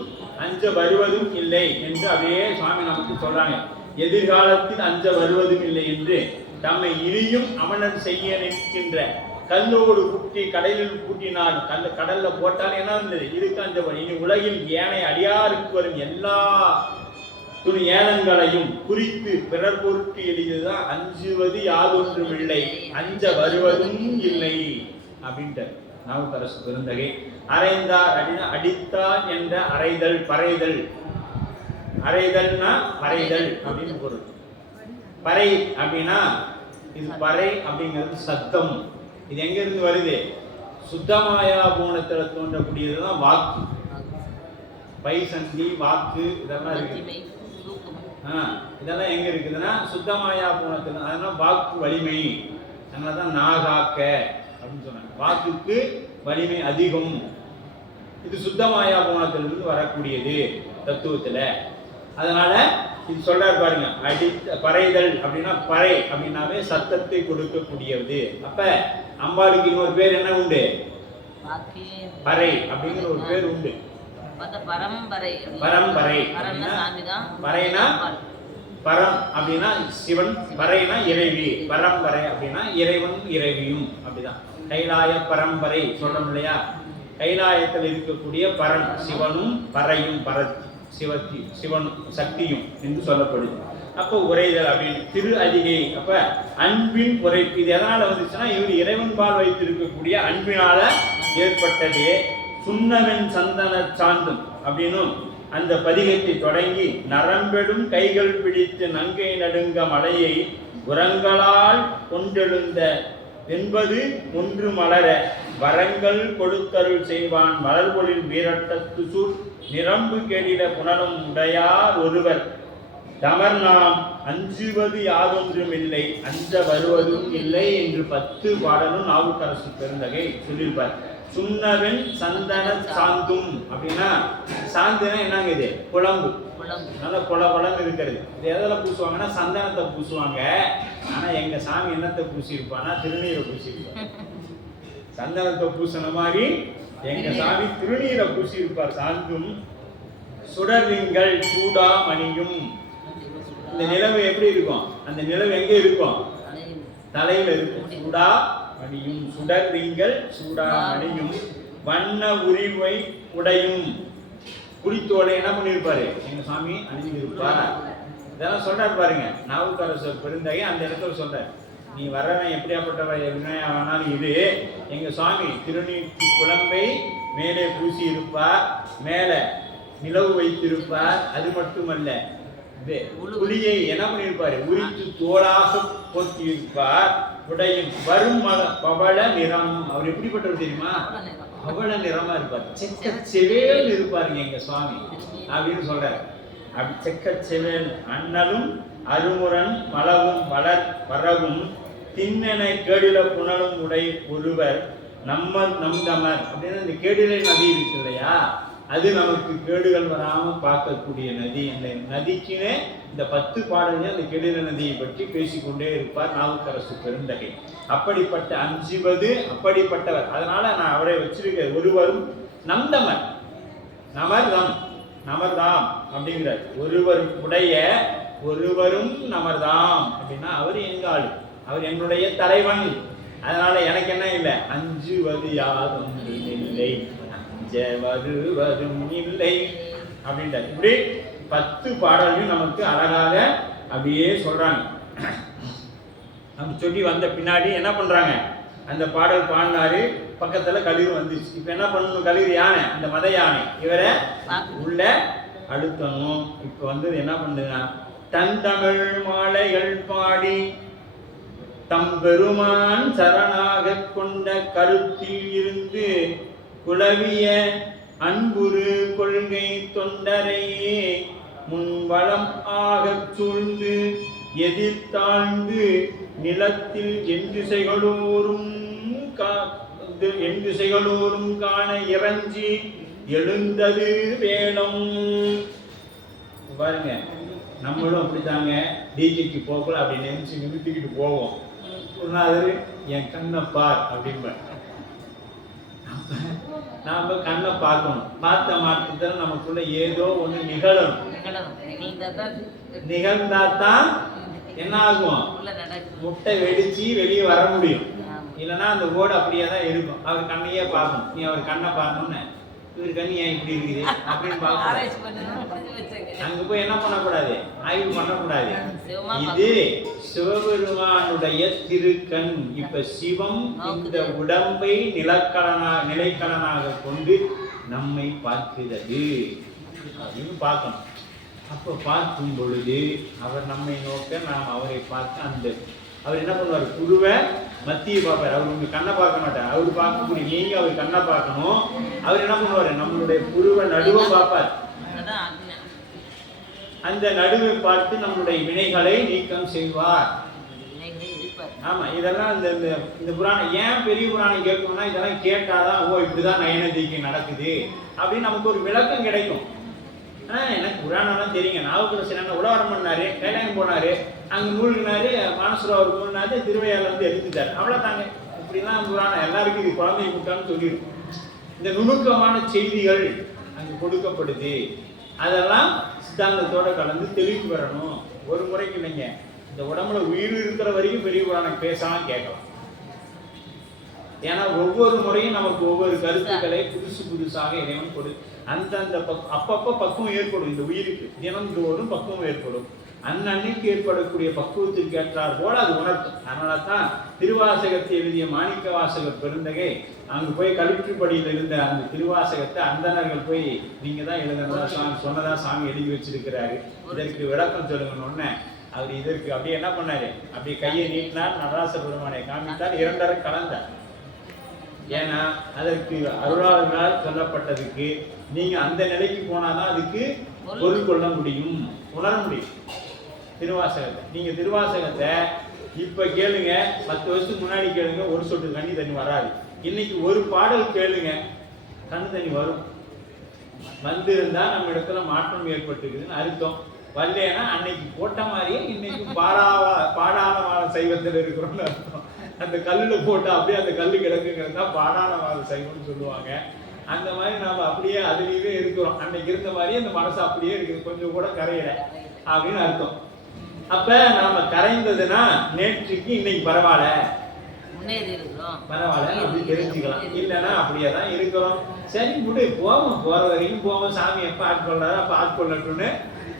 அஞ்ச வருவதும் இல்லை என்று அப்படியே சுவாமி நமக்கு சொல்றாங்க. எதிர்காலத்தில் அஞ்ச வருவதும் இல்லை என்று தம்மை இனியும் அமலன் செய்ய நிற்கின்ற கல்லோடு கூட்டி கடலில் கூட்டினால் கடல்ல போட்டால் என்ன இருந்தது, இதுக்கு அஞ்ச வரும். இனி உலகில் ஏனைய அடியாருக்கு வரும் எல்லா துணி ஏலங்களையும் குறித்து பிறர் பொருட்டு எளிதுதான் அஞ்சுவது யாதொன்றும் இல்லை, அஞ்ச வருவதும் இல்லை அப்படின்ட்டு நாவுக்கரசு பெருந்தகை. அறைந்தார் அப்படின்னா அடித்தார் என்ற அறைதல், பறைதல். அறைதல்னா பறைதல் அப்படின்னு பொருள். பறை அப்படின்னா இது பறை அப்படிங்கிறது சத்தம். இது எங்க இருந்து வருது? சுத்தமாயா பூணத்துல தோன்றக்கூடியதுதான் வாக்கு. பை சந்தி வாக்கு இதெல்லாம் இருக்கு. இதெல்லாம் எங்க இருக்குதுன்னா சுத்தமாயா பூணத்துல. அதனால வாக்கு வலிமை. அதனாலதான் நாகாக்க அப்படின்னு சொன்னாங்க. வாக்குக்கு வலிமை அதிகம். இது சுத்தமாயா பூணத்திலிருந்து வரக்கூடியது தத்துவத்துல. அதனால இது சொல்றாரு பாருங்க, பறைதல் அப்படின்னா பறை அப்படின்னாவே சத்தத்தை கொடுக்கக்கூடியது. அப்ப அம்பாளுக்கு இன்னொரு பேர் என்ன உண்டு? பறை அப்படிங்கிற ஒரு பேர் உண்டு. பரம்பரை. பறைனா பரம் அப்படின்னா சிவன், பறைனா இறைவி, பரம்பரை அப்படின்னா இறைவன் இறைவியும். அப்படிதான் கைலாய பரம்பரை சொல்றோம் இல்லையா? கைலாயத்தில் இருக்கக்கூடிய பரன் சிவனும் பறையும் சிவனும் சக்தியும் என்று சொல்லப்படுது. அப்போ உரைதல் அப்படின்னு திரு அதிகை. அப்ப அன்பின் உரைப்பு. இது எதனால வந்துச்சுன்னா இவர் இறைவன் பால் வைத்திருக்கக்கூடிய அன்பினால ஏற்பட்டதே. சுண்ணவன் சந்தன சாந்தும் அப்படின்னும் அந்த பதிகத்தை தொடங்கி நரம்பெடும் கைகள் பிடித்து நங்கை நடுங்க மலையை உரங்களால் கொண்டெழுந்த என்பது ஒன்று மலர வரங்கள் கொடுத்தருள் செய்வான் மலர்பொழில் வீரட்டத்து சூழ் நிரம்பு கேடில புனலும் உடையார் ஒருவர் தமர் நாம் அஞ்சுவது யாதொன்றும் இல்லை, அஞ்ச வருவதும் இல்லை என்று 10 பாடலும் நாவுக்கரசு பெருந்தகை சொல்லியிருப்பார். சுண்ணவன் சந்தன சாந்தும் அப்படின்னா சாந்துனா என்னங்க? இது குழம்பு. நல்லா குளம் இருக்கிறது. இது எதில் பூசுவாங்கன்னா சந்தனத்தை பூசுவாங்க. ஆனா எங்க சாமி என்னத்தை பூசியிருப்பான்னா திருநீரை பூசியிருப்பார். சந்தனத்தை பூசின மாதிரி எங்க சாமி திருநீரை பூசியிருப்பார். சாந்தும் சுடர்விங்கள் சூடா மணியும். இந்த நிலவு எப்படி இருக்கும்? அந்த நிலவு எங்க இருக்கும்? தலையில இருக்கும். சூடா மணியும் சுடர்விங்கள் சூடா மணியும் வண்ண உரிவை உடையும். குடித்தோலை என்ன பண்ணியிருப்பாரு எங்க சாமி அணிஞ்சிருப்பார். இதெல்லாம் சொல்றாரு பாருங்க நாவுக்கரசர் பெருந்தகை. அந்த இடத்துல சொல்றாரு, நீ வர்றவன் எப்படியாப்பட்டவன் வேணாலும் இது எங்க சுவாமி திருநீட்டி குழம்பை மேலே பூசி இருப்பார், மேல நிலவு வைத்திருப்பார். அது மட்டுமல்ல புலியை என்ன பண்ணியிருப்பாரு உரித்து தோளாக போத்தி இருப்பார். உடையும் வரும் பவள நிறம். அவர் எப்படிப்பட்டவர் தெரியுமா? பவள நிறமா இருப்பார். செக்க செவேல் இருப்பாருங்க எங்க சுவாமி அப்படின்னு சொல்றாரு. அப்படி செக்க செவேல் அண்ணலும் அருமுரன் மலவும் வளர் வரவும் திண்ணென கேடில புனலும் உடை ஒருவர் நம்தமர் அப்படின்னு இந்த கேடிலை நதி இருக்கு இல்லையா? அது நமக்கு கேடுகள் வராம பார்க்கக்கூடிய நதி. அந்த நதிக்குன்னே இந்த 10 பாடல்கள் அந்த கெடில நதியை பற்றி பேசிக்கொண்டே இருப்பார் நாவுக்கரசு பெருந்தகை. அப்படிப்பட்ட அஞ்சுவது அப்படிப்பட்டவர். அதனால நான் அவரை வச்சிருக்க ஒருவரும் நம்தமர் நமர்தாம் அப்படிங்கிறார். ஒருவர் உடைய ஒருவரும் நமர்தாம் அப்படின்னா அவர் எங்க ஆளு, அவர் என்னுடைய தலைவன். அதனால எனக்கு என்ன இல்லை, அஞ்சுவது யாதும் இல்லை, அஞ்ச வருவதும் இல்லை அப்படின்றார். இப்படி 10 பாடல்கள் நமக்கு அழகாக அப்படியே சொல்றாங்க. நம்ம சொல்லி வந்த பின்னாடி என்ன பண்றாங்க, அந்த பாடல் பாடினாரு, பக்கத்துல களிர் வந்துச்சு. இப்ப என்ன பண்ணணும், களிர் யானை, அந்த மத யானை, இவரை உள்ள அழுத்தணும். இப்ப வந்து என்ன பண்ணுதுன்னா, தன் தமிழ் மாலைகள் பாடி தம் பெருமான் சரணாக கொண்ட கருத்தில் இருந்து குளவிய அன்புரு கொள்கை தொண்டரையே முன்வளம் ஆகச் சூழ்ந்து எதிர்த்தாழ்ந்து நிலத்தில் என் திசைகளோரும் காண இறஞ்சி எழுந்தது வேலம். பாருங்க, நம்மளும் அப்படித்தாங்க. டிஜிக்கு போகல அப்படி நினைச்சு நிமித்திக்கிட்டு போவோம். குருநாதர் என் கண்ணை பார் அப்படின்ப. நாம கண்ணை பார்க்கணும். பார்த்த மாற்றத்தில் நமக்குள்ள ஏதோ ஒண்ணு நிகழணும். நிகழ்ந்தாதான் என்ன ஆகும்? முட்டை வெடிச்சு வெளியே வர முடியும். இல்லைன்னா அந்த ஓடு அப்படியே தான் இருக்கும். அவர் கண்ணையே பார்க்கணும். நீ அவர் கண்ணை பார்க்கணும்னு இவர் கண்ணி ஏன் இப்படி இருக்குது அப்படின்னு பார்க்கணும். அங்க போய் என்ன பண்ணக்கூடாது? ஆய்வு பண்ணக்கூடாது. இது சிவபெருமானுடைய திருக்கண். இப்ப சிவம் இந்த உடம்பை நிலைக்கலனாக கொண்டு நம்மை பார்க்கிறது அப்படின்னு பார்க்கணும். அப்ப பார்க்கும் பொழுது அவர் நம்மை நோக்க, நாம் அவரை பார்க்க, அந்த அவர் என்ன பண்ணுவார்? குருவை மத்திய பார்ப்பார். அவர் உங்க கண்ணை பார்க்க மாட்டார். அவர் பார்க்கக்கூடிய நீங்க அவர் கண்ணை பார்க்கணும். அவர் என்ன பண்ணுவார்? நம்மளுடைய குருவை நடுவை பார்ப்பார். அந்த நடுவை பார்த்து நம்மளுடைய வினைகளை நீக்கம் செய்வார். ஆமா, இதெல்லாம் இந்த புராணம் ஏன் பெரிய புராணம் கேட்கணும்னா, இதெல்லாம் கேட்டாதான் ஓ இப்படிதான் நயன தீக்கை நடக்குது அப்படின்னு நமக்கு ஒரு விளக்கம் கிடைக்கும். எனக்கு புராணம்லாம் தெரியுங்க. நாவுக்கரசர் உலவரம் பண்ணாரு, கைலாயம் போனாரு, அங்க மூழ்கினாரு, மானசரோவர் மூழ்கினாரு, திருவையால வந்து எடுத்துட்டாரு. அவ்வளவுதாங்க. இப்படிலாம் புராணம் எல்லாருக்கும் இது குழந்தை கூட்டான்னு சொல்லியிருக்கும். இந்த நுணுக்கமான செய்திகள் அங்கு கொடுக்கப்படுது. அதெல்லாம் சித்தாந்தத்தோட கலந்து தெளிவு பெறணும். ஒரு முறைக்கு இல்லைங்க, இந்த உடம்புல உயிர் இருக்கிற வரைக்கும் பெரிய புராணம் பேசாம கேட்கலாம். ஏன்னா ஒவ்வொரு முறையும் நமக்கு ஒவ்வொரு கருத்துக்களை புதுசாக இறைவன் கொடு. அந்தந்த அப்பப்ப பக்குவம் ஏற்படும். இந்த உயிருக்கு தினந்தோறும் பக்குவம் ஏற்படும். அன்னன்னைக்கு ஏற்படக்கூடிய பக்குவத்திற்கு ஏற்றார் போல அது உணர்த்தும். அதனால தான் திருவாசகத்தை எழுதிய மாணிக்க வாசகர் பெருந்தகை அங்கு போய் கலிற்றுப்படியில் இருந்த அந்த திருவாசகத்தை அந்தணர்கள் போய் நீங்க தான் எழுதுனதா சொன்னதா சாமி எழுதி வச்சிருக்கிறாரு, இதற்கு விளக்கம் சொல்லுங்கன்னு அவர் இதற்கு அப்படியே என்ன பண்ணாரு? அப்படியே கையை நீட்டினார், நடராச பெருமானை காமித்தார், இரண்டரை கலந்தார். ஏன்னா அதற்கு அருளாளர்களால் சொல்லப்பட்டதுக்கு நீங்க அந்த நிலைக்கு போனாதான் அதுக்கு பொருள் கொள்ள முடியும், உணர முடியும். திருவாசகத்தை நீங்க திருவாசகத்தை இப்ப கேளுங்க, 10 வருஷத்துக்கு முன்னாடி கேளுங்க, ஒரு சொட்டு கண்ணி தண்ணி வராது. இன்னைக்கு ஒரு பாடல் கேளுங்க, கண்ணு தண்ணி வரும். வந்திருந்தா நம்ம இடத்துல மாற்றம் ஏற்பட்டுக்குதுன்னு அர்த்தம். வரலன்னா அன்னைக்கு போட்ட மாதிரியே இன்னைக்கு பாடாளமான சைவத்தில் இருக்கிறோம்னு அர்த்தம். அந்த கல்லுல போட்டு அப்படியே அந்த கல்லு கிடக்குங்கிறது தான் பாடாளமான சைவம்னு சொல்லுவாங்க. அந்த மாதிரி நாம அப்படியே அதுலயே இருக்கிறோம். அன்னைக்கு இருந்த மாதிரியே அந்த மனசு அப்படியே இருக்குது, கொஞ்சம் கூட கரையல அப்படின்னு அர்த்தம். அப்ப நாம கரைந்ததுன்னா நேற்றுக்கு இன்னைக்கு பரவாயில்ல, பரவாயில்ல அப்படி தெரிஞ்சுக்கலாம். இல்லைன்னா அப்படியே தான் இருக்கிறோம். சரி விடு, போவோம், போற வரைக்கும் போவோம், சாமி எப்ப ஆட்கொள்ளாரு அப்ப ஆட்கொள்ளட்டும்னு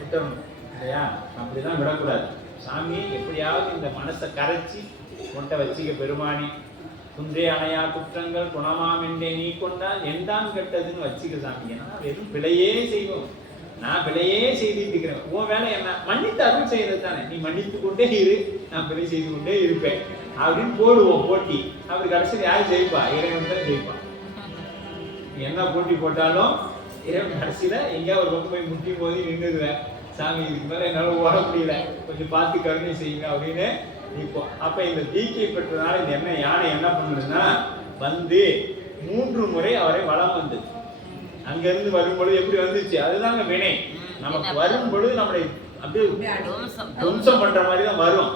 விட்டுறணும் இல்லையா? அப்படிதான் விடக்கூடாது. சாமி எப்படியாவது இந்த மனசை கரைச்சி கொண்ட வச்சிக்க பெருமானி, குன்றே அணையா குற்றங்கள் குணமாம் என்றே நீ கொண்டால் எந்தான் கெட்டதுன்னு வச்சுக்க சாமி. ஏன்னா வெறும் பிழையே செய்வோம், நான் பிழையே செய்துட்டு இருக்கிறேன். உன் வேலை என்ன? மன்னித்து அருள் செய்யறது தானே. நீ மன்னித்து கொண்டே இரு, நான் பிழை செய்து கொண்டே இருப்பேன் அப்படின்னு போடுவோம் போட்டி. அப்படி கடைசியில் யார் ஜெயிப்பா? இறைவன் தான் ஜெயிப்பான். என்ன போட்டி போட்டாலும் இறைவன் கடைசியில எங்கேயா ஒரு பக்கம் போய் முட்டி போது நின்றுடுவேன். சாமி இதுக்கு மேல என்னால ஓட முடியல, கொஞ்சம் பார்த்து கருணை செய்யுங்க அப்படின்னு இப்போ. அப்ப இந்த தீக்கை பெற்றதுனால இந்த என்ன யானை என்ன பண்ணுதுன்னா வந்து 3 முறை அவரை வலம் வந்தது. அங்க இருந்து வரும்பொழுது எப்படி வந்துச்சு? அதுதாங்க வினை. நமக்கு வரும் பொழுது நம்மளை அப்படியே துவம்சம் பண்ற மாதிரி தான் வரும்.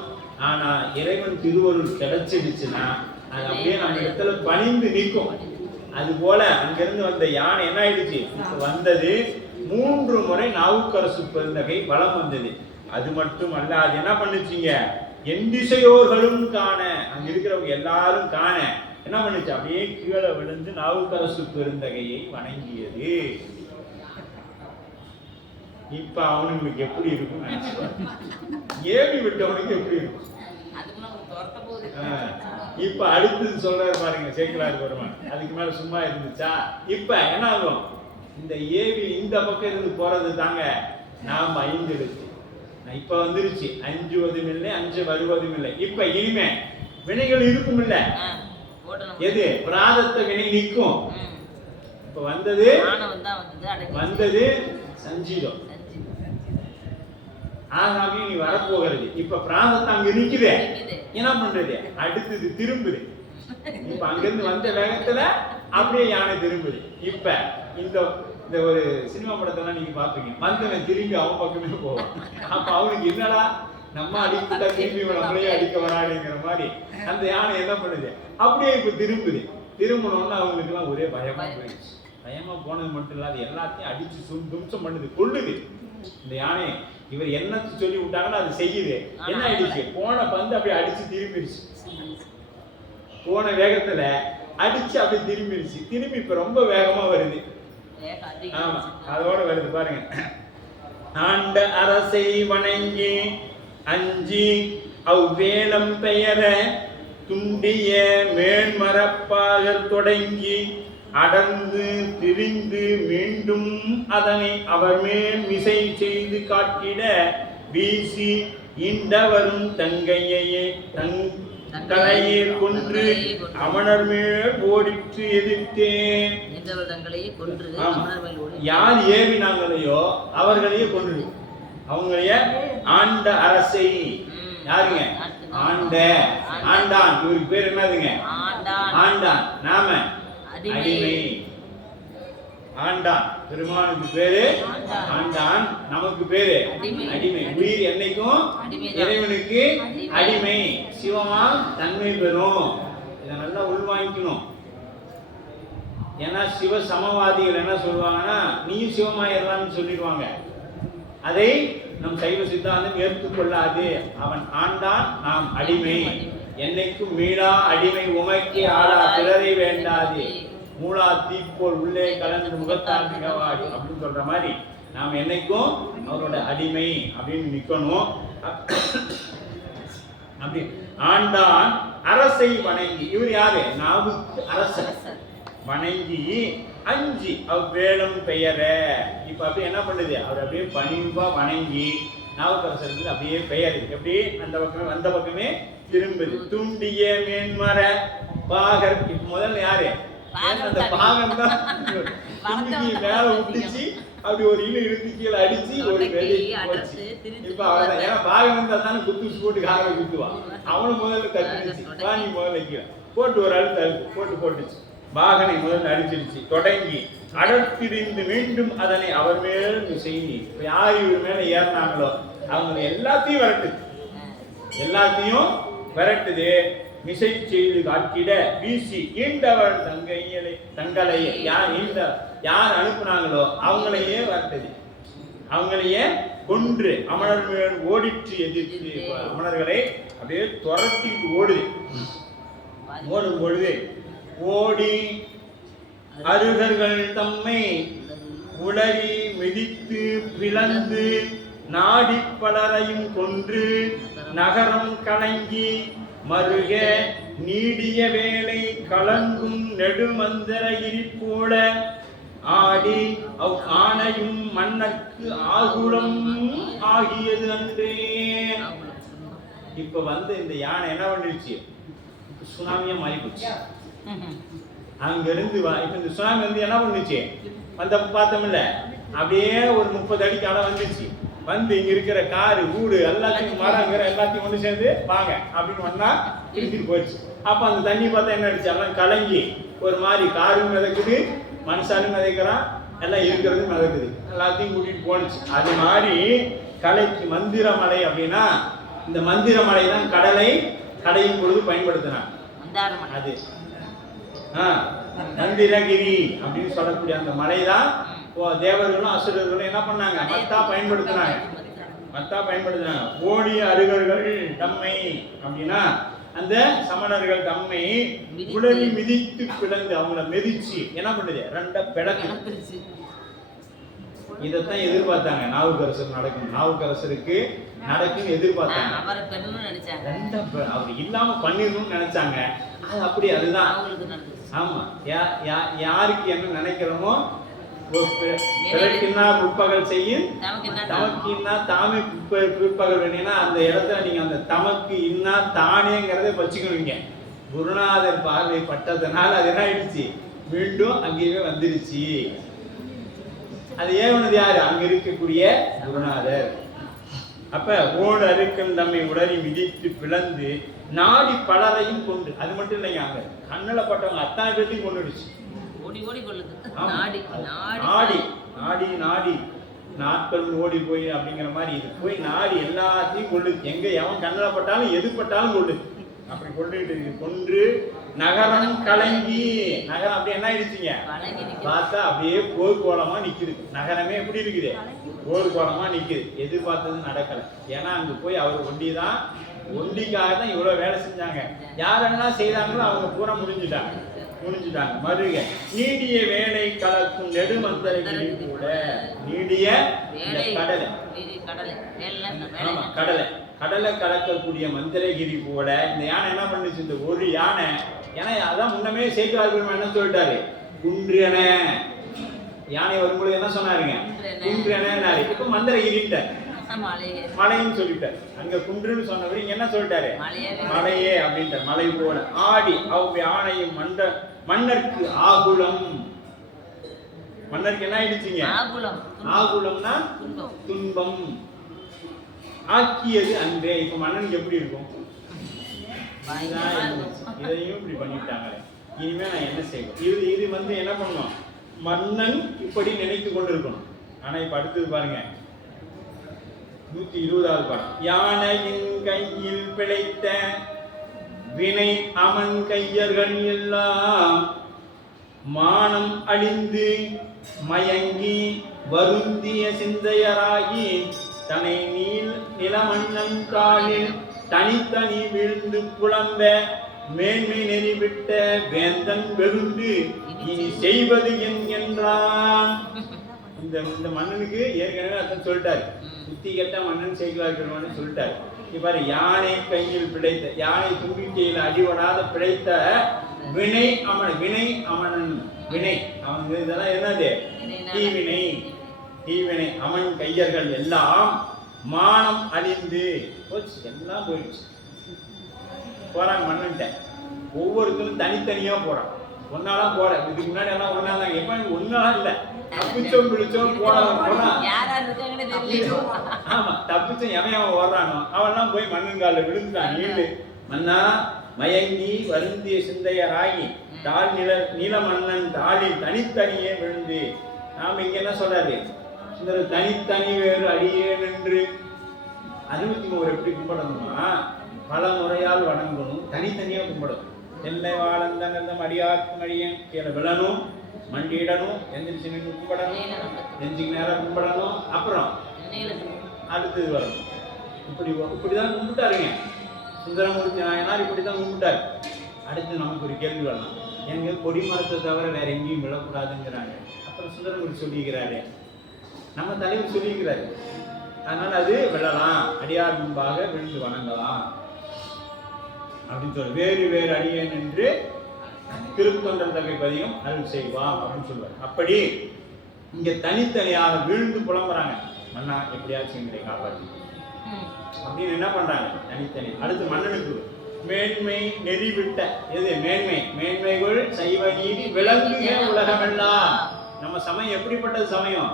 ஆனா இறைவன் திருவருள் கிடைச்சிடுச்சுன்னா அது அப்படியே நம்ம இடத்துல பணிந்து நிற்கும். அது போல அங்கிருந்து வந்த யானை என்ன ஆயிடுச்சு? வந்தது 3 முறை நாவுக்கரசு பெருந்தகை வலம் வந்தது. அது மட்டும் அல்ல, அது என்ன பண்ணுச்சுங்க? என் திசையோர்களும் காண, அங்க இருக்கிறவங்க எல்லாரும் காண என்ன பண்ணுச்சு? அப்படியே கீழே விழுந்து நாவுக்கரசு பெருந்தகையை வணங்கியது. இப்ப அவனுக்கு எப்படி இருக்கும்? ஏவி விட்டவனுக்கு எப்படி இருக்கும்? இப்ப அடுத்தது சொல்றாரு பாருங்க சேக்கிழார் பெருமான். அதுக்கு மேல சும்மா இருந்துச்சா? இப்ப என்ன ஆகும்? இந்த ஏவி இந்த பக்கம் இருந்து போறது தாங்க நாம் 5 இருக்கு. இப்ப வந்துருச்சு, 5வதும் இல்லை, 5 வருவதும் இல்லை. இப்ப இனிமே வினைகள் இருக்கும் இல்ல, எது பிராரத்த வினை நிற்கும். இப்ப வந்தது சஞ்சீதம். ஆகாமி நீ வரப்போகிறது. இப்ப பிராந்தத்தை அங்க நிக்குது, என்ன பண்றது, அடுத்தது திரும்புது. இப்ப அங்கிருந்து வந்த வேகத்துல அப்படியே யானை திரும்புது. இப்ப இந்த இந்த ஒரு சினிமா படத்தெல்லாம் நீங்க பாப்பீங்க, வந்தவன் திரும்பி அவன் பக்கமே போவான். அப்ப அவனுக்கு என்னடா நம்ம அடிக்கிட்டா திரும்பி நம்மளையே அடிக்க வராடுங்கிற மாதிரி அந்த யானை என்ன பண்ணுது, அப்படியே இப்ப திரும்புது. திரும்பணும்னு அவங்களுக்கு எல்லாம் ஒரே பயமா போயிடுச்சு. பயமா போனது மட்டும் இல்லாத எல்லாத்தையும் அடிச்சு தும்சம் பண்ணுது, கொள்ளுது. இந்த யானை இவர் என்ன சொல்லி விட்டாங்கன்னா அது செய்யுது. என்ன ஆயிடுச்சு, போன பந்து அப்படியே அடிச்சு திரும்பிடுச்சு. போன வேகத்துல அடிச்சு அப்படியே திரும்பிடுச்சு. திரும்பி இப்ப ரொம்ப வேகமா வருது. ஆமா, அதோட வருது பாருங்க. ஆண்ட அரசை வணங்கி அஞ்சி அவ்வேலம் பெயர துண்டிய மேன்மரப்பாக தொடங்கி அடர்ந்து திரிந்து மீண்டும் அதனை அவர் மேல் மிசை செய்து காட்டிட வீசி இண்டவரும் தங்கையே தங்களையே கொன்று அமணர் மேல் ஓடிற்று எதிர்த்தேன். யார் ஏவினாங்களையோ அவர்களையே கொன்று, அவங்களையே ஆண்ட அரசை, யாருங்க ஆண்டான், இவருக்கு பேர் என்னதுங்க, ஆண்டான். நாம அடிமை. ஆண்டான் பெருமானுக்கு பேரு ஆண்டான், நமக்கு பேரு அடிமை. உயிர் என்னைக்கும் இறைவனுக்கு அடிமை, சிவமா தன்மை பெறும். இதை நல்லா உள்வாங்கிக்கணும். ஏன்னா சிவ சமவாதிகள் என்ன சொல்லுவாங்கன்னா, நீயும் சிவமாயிரலாம்னு சொல்லிடுவாங்க. அதை நம் சைவ சித்தாந்தம் ஏற்றுக்கொள்ளாது. அவன் ஆண்டான், நாம் அடிமை. என்னைக்கும் மீளா அடிமை உமைக்கு ஆளா பிறரை வேண்டாது, மூலா தீப்போல் உள்ளே கலந்து முகத்தால் மிகவாடி அப்படின்னு சொல்ற மாதிரி நாம் என்னைக்கும் அவரோட அடிமை அப்படின்னு நிக்கணும். அப்படி ஆண்டான் அரசை வணங்கி, இவர் யாரு, நாவுக்கு அரசர், வணங்கி அஞ்சி அவ்வேளம் பெயர. இப்ப அப்படியே என்ன பண்ணுது, அவர் அப்படியே பணிவா வணங்கி நாவுக்கரசருக்கு அப்படியே பெயர் அப்படியே அந்த பக்கமே வந்த பக்கமே திரும்புது. தூண்டிய மேன்மர பாகர். இப்ப முதல்ல யாரு, அந்த பாகம் தான் மேல விட்டுச்சு, அப்படி ஒரு இழுத்து கீழே அடிச்சு ஒரு வெளியே போச்சு. இப்ப அவன் ஏன்னா பாகம் இருந்தா தானே குத்து போட்டு காலை குத்துவான். அவனும் முதல்ல தட்டுச்சு, நீ முதல்ல கீழே போட்டு ஒரு அழுத்து அழுத்து போட்டுச்சு. பாகனை முதல்ல அடிச்சிருச்சு. தொடங்கி அடர்த்திரிந்து மீண்டும் அதனை அவர் மேல் செய்தி. யார் இவர் மேல ஏறினாங்களோ அவங்க எல்லாத்தையும் விரட்டுது. மிசை செய்து காட்டிட வீசி ஈண்டவர் தங்களையே யார் அனுப்புனாங்களோ அவங்களையே விரட்டுது. அவங்களையே கொன்று அமணர் மேல் ஓடிற்று எதிர்த்து. அமணர்களை அப்படியே துரத்திட்டு ஓடும் பொழுது ஓடி அருகர்கள் தம்மை உளறி மிதித்து பிளந்து நாடி பலரையும் கொன்று நகரம் கலங்கி மருக நீடிய வேலை கலங்கும் நெடுமந்தரகிரி போல ஆடி அவ் ஆணையும் மன்னர்க்கு ஆகுலம் ஆகியது அன்றே. இப்ப இந்த யானை என்ன பண்ணிருச்சு, சுனாமியா மாறி போச்சு. அங்க இருந்து இப்ப இந்த சுனாமி என்ன பண்ணுச்சு, பார்த்தோம்ல அப்படியே ஒரு 30 அடிக்கு அட வந்துருச்சு. இங்க இருக்கிற காரு வீடு எல்லாத்தையும் மரங்கிற எல்லாத்தையும் ஒன்று சேர்ந்து வாங்க அப்படின்னு வந்தா திருச்சிட்டு போயிடுச்சு. அப்ப அந்த தண்ணி பார்த்தா என்ன ஆயிடுச்சு, எல்லாம் கலங்கி ஒரு மாதிரி காரும் மிதக்குது, மனுஷாலும் மிதக்கிறான், எல்லாம் இருக்கிறதும் மிதக்குது, எல்லாத்தையும் கூட்டிட்டு போனுச்சு. அது மாதிரி கலைக்கு மந்திரமலை அப்படின்னா, இந்த மந்திரமலை தான் கடலை கடையும் பொழுது பயன்படுத்தினான். அது மந்திரகிரி அப்படின்னு சொல்லக்கூடிய அந்த மலை தான் தேவர்களும் அசுரர்களும் என்ன பண்ணாங்க, மத்தா பயன்படுத்தினாங்க. ஓடிய அருகர்கள் தம்மை அப்படின்னா அந்த சமணர்கள் தம்மை உடலி மிதித்து பிளந்து அவங்கள மிதிச்சு என்ன பண்ணுது, ரெண்ட பிளக்கு. இதைத்தான் எதிர்பார்த்தாங்க, நாவுக்கரசருக்கு நடக்கும் எதிர்பார்த்தாங்க. அவர் இல்லாம பண்ணிடணும்னு நினைச்சாங்க. அது அப்படி அதுதான். ஆமா, யாருக்கு என்ன நினைக்கிறோமோ பிறர்க்கின்னா பிற்பகல் செய்யும் தமக்கு தாமே பிற்பகல் வேணும்னா அந்த இடத்துல நீங்க அந்த தமக்கு இன்னா தானேங்கிறத வச்சுக்கணுங்க. குருநாதர் பார்வை பட்டதுனால அது என்ன ஆயிடுச்சு, மீண்டும் அங்கேயே வந்துருச்சு. அது ஏவனது யாரு, அங்க இருக்கக்கூடிய குருநாதர். அப்ப ஓடு அறுக்கும் தம்மை உடனே மிதித்து பிளந்து நாடி பலரையும் கொண்டு, அது மட்டும் இல்லைங்க, அங்க கண்ணில் பட்டவங்க அத்தனை பேர்த்தையும் கொண்டுடுச்சு. ஓடி ஓடி கொள்ளுது. நாடி நாடி நாடி நாடி நாட்கள் ஓடி போய் அப்படிங்கிற மாதிரி இது போய் நாடி எல்லாத்தையும் கொள்ளுது. எங்க எவன் கண்ணில் பட்டாலும் எது பட்டாலும் கொள்ளுது. அப்படி கொண்டுட்டு கொன்று நகரம் கலங்கி, நகரம் அப்படி என்ன ஆயிடுச்சுங்க பார்த்தா அப்படியே போர்க்கோலமா நிக்குது. நகரமே எப்படி இருக்குது? போர்க்கோலமா நிக்குது. எதிர்பார்த்தது நடக்கல. ஏன்னா அங்க போய் அவர் ஒண்டிதான், ஒண்டிக்காக தான் இவ்வளவு வேலை செஞ்சாங்க. யாரெல்லாம் செய்தாங்களோ அவங்க பூரா முடிஞ்சுட்டாங்க. மருக நீடிய வேலை கலக்கும் நெடுமந்தரைகளில் கூட, நீடிய கடலை கடலை கலக்கக்கூடிய மந்திரகிரி போல இந்த யானை என்ன பண்ணுச்சு? இந்த ஒரு யானை, ஏன்னா அதான் முன்னமே சேக்கிரார் என்ன சொல்லிட்டாரு, குன்றென யானை வரும்பொழுது என்ன சொன்னாருங்க? குன்றெனாரு. இப்ப மந்திரகிரிட்ட மலைன்னு சொல்லிட்டாரு. அங்க குன்றுன்னு சொன்னவர் இங்க என்ன சொல்லிட்டாரு? மலையே அப்படின்ட்டார். மலை போல ஆடி அவ் யானையும் மன்னருக்கு ஆகுலம். மன்னருக்கு என்ன ஆயிடுச்சுங்க? ஆகுலம்னா துன்பம். ஆக்கியது அன்றே. இப்ப மன்னனுக்கு எப்படி இருக்கும்? இதையும் இப்படி பண்ணிட்டாங்களே, இனிமே நான் என்ன செய்வேன்? இது என்ன பண்ணும்? மன்னன் இப்படி நினைத்து கொண்டிருக்கணும். ஆனா இப்ப அடுத்தது பாருங்க, 120வது பாடம். யானையின் கையில் பிழைத்த வினை அமன் கையர்கள் எல்லாம் மானம் அழிந்து மயங்கி வருந்திய சிந்தையராகி தனை நிலமன்னன் காலில் தனித்தனி வீழ்ந்து புலம்ப மேன்மை நெறிவிட்ட வேந்தன் வெகுண்டு இனி செய்வது என்றான். இந்த மன்னனுக்கு ஏற்கனவே அர்த்தம் சொல்லிட்டாரு. புத்தி கெட்ட மன்னன் சேக்கிழார் சொல்லிட்டாரு. இவ்வாறு யானை கையில் பிழைத்த, யானை தும்பிக்கையில் அடிபடாத பிழைத்த வினை அமனன் வினை அவன் இதெல்லாம் என்னது? தீவினை அமன் கையர்கள் எல்லாம் மானம் அழிந்து போச்சு, எல்லாம் போயிடுச்சு. போறாங்க மன்னன்ட்ட. ஒவ்வொருத்தரும் தனித்தனியா போறான். ஒன்னாலாம் போற. இதுக்கு முன்னாடி எல்லாம் ஒன்னா தான். எப்ப ஒன்னாலாம் இல்ல, தப்பிச்சோம் பிடிச்சோம் போனா. ஆமா, தப்பிச்சோம் எவன் ஓடுறானோ அவெல்லாம் போய் மன்னன் காலில் விழுந்துட்டான். நீண்டு மன்னா மயங்கி வருந்திய சிந்தையராகி தாழ் நில மன்னன் தாளில் தனித்தனியே விழுந்து. நாம இங்க என்ன சொல்றாரு? சுந்தர தனித்தனி வேறு அடியேன் என்று 63 எப்படி கும்பிடணுமா? பல முறையால் வணங்கணும், தனித்தனியா கும்பிடணும். என்னை வாழந்தம் அடியாக்கும் அடியேன் கீழே விழணும், மண்டியிடணும், எந்திரிச்சு நின்று கும்பிடணும், நெஞ்சுக்கு நேரம் கும்பிடணும். அப்புறம் அடுத்தது வரணும். இப்படிதான் கும்பிட்டாருங்க சுந்தரமூர்த்தி நாயனார். இப்படிதான் கும்பிட்டாரு. அடுத்து நமக்கு ஒரு கேள்வி வரலாம், எங்க கொடி மரத்தை தவிர வேற எங்கேயும் விழக்கூடாதுங்கிறாங்க. அப்புறம் சுந்தரமூர்த்தி சொல்லிக்கிறாரு, நம்ம தலைவர் சொல்லிக்கிறாரு, அதனால அது விழலாம், அடியார் முன்பாக விழுந்து வணங்கலாம் அப்படின்னு சொல்லி வேறு வேறு அடியேன் என்று திருத்தொண்டர் தகை பதிகம் அருள் செய்வான் அப்படின்னு சொல்லுவார். அப்படி இங்க தனித்தனியாக விழுந்து புலம்புறாங்க, மன்னா எப்படியாச்சும் எங்களை காப்பாற்றி அப்படின்னு என்ன பண்றாங்க? தனித்தனி. அடுத்து மன்னனுக்கு மேன்மை நெறிவிட்ட எது? மேன்மைகள் சைவ நீதி விளங்குக உலகமெல்லாம். நம்ம சமயம் எப்படிப்பட்டது சமயம்?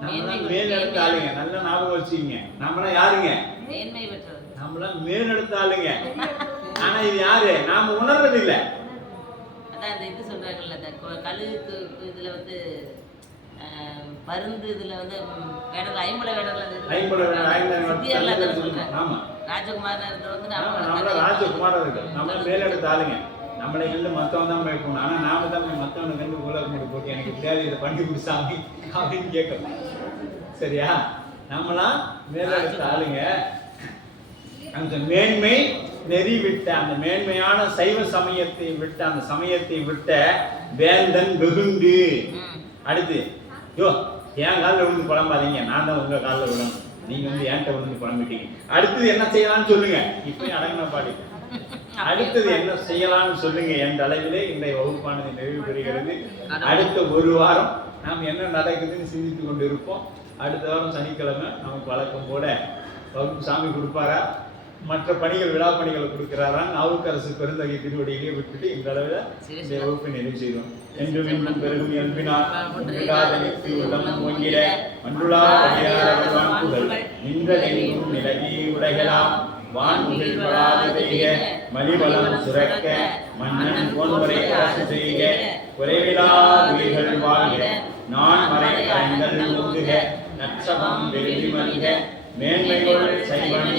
நம்மளாம் மேலெடுத்த ஆளுங்க. நல்லா ஞாபகம் வச்சுக்கீங்க. நம்மளாம் யாருங்க? நம்மளாம் மேலெடுத்த ஆளுங்க. ஆனா இது யாரு? நாம உணர்றது இல்ல. அதான் அந்த இது சொல்றாங்கல்ல, அந்த கழுகுக்கு இதுல வந்து மருந்து இதுல வந்து வேடல் 50 வேடல் சொல்றேன். ஆமா, ராஜகுமாரா இருக்கிற வந்து நம்ம ராஜகுமாரா இருக்கு. நம்ம மேலெடுத்த ஆளுங்க. நம்மளை கண்டு மத்தவன் தான் போய்க்கணும். ஆனா நாம தான் மத்தவனை கண்டு உலகம் போட்டு எனக்கு எப்படியாவது இதை பண்ணி கொடுத்தாங்க அப்படின்னு கேட்கணும். சரியா? நம்மளாம் மேலெடுத்த ஆளுங்க. அந்த மேன்மை நெறி விட்ட, அந்த மேன்மையான சைவ சமயத்தை விட்ட, அந்த சமயத்தை விட்ட வேந்தன் வெகுண்டு. அடுத்து யோ என் காலில் விழுந்து குழம்பாதீங்க, நான் தான் உங்க காலில் விழணும், நீங்க வந்து என்கிட்ட விழுந்து குழம்பிட்டீங்க. அடுத்தது என்ன செய்யலாம்னு சொல்லுங்க. இப்பயும் அடங்கின பாடி. அடுத்தது என்ன செய்யலாம்னு சொல்லுங்க என்ற அளவிலே இன்றைய வகுப்பானது நிறைவு பெறுகிறது. அடுத்த ஒரு வாரம் நாம் என்ன நடக்குதுன்னு சிந்தித்து கொண்டு இருப்போம். அடுத்த வாரம் சனிக்கிழமை நமக்கு வழக்கம் போல வகுப்பு சாமி கொடுப்பாரா? மற்ற பணிகள் விழா பணிகளை கொடுக்கிறாராம். நாவுக்கரசு பெருந்தகை திருவடியிலே விட்டுட்டு இந்த அளவில் இந்த வகுப்பை நிறைவு செய்தோம். என்றும் இன்னும் பெருகும் என்பினார் ஒன்றிடாதனிற்கு உள்ளம் ஓங்கிட மன்றுளா படியாரவன் புகழ் நின்றதெங்கும் நிலவி உலகலாம் வான்முகில் வளாத பெய்க மலிவளம் சுரக்க மன்னன் போன்முறை அரசு செய்க குறைவிலா உயிர்கள் வாழ்க நான் மறை கரைந்தல் ஓங்குக நற்றவம் வெறுதி மல்க மேன்மைகள் செய்வன்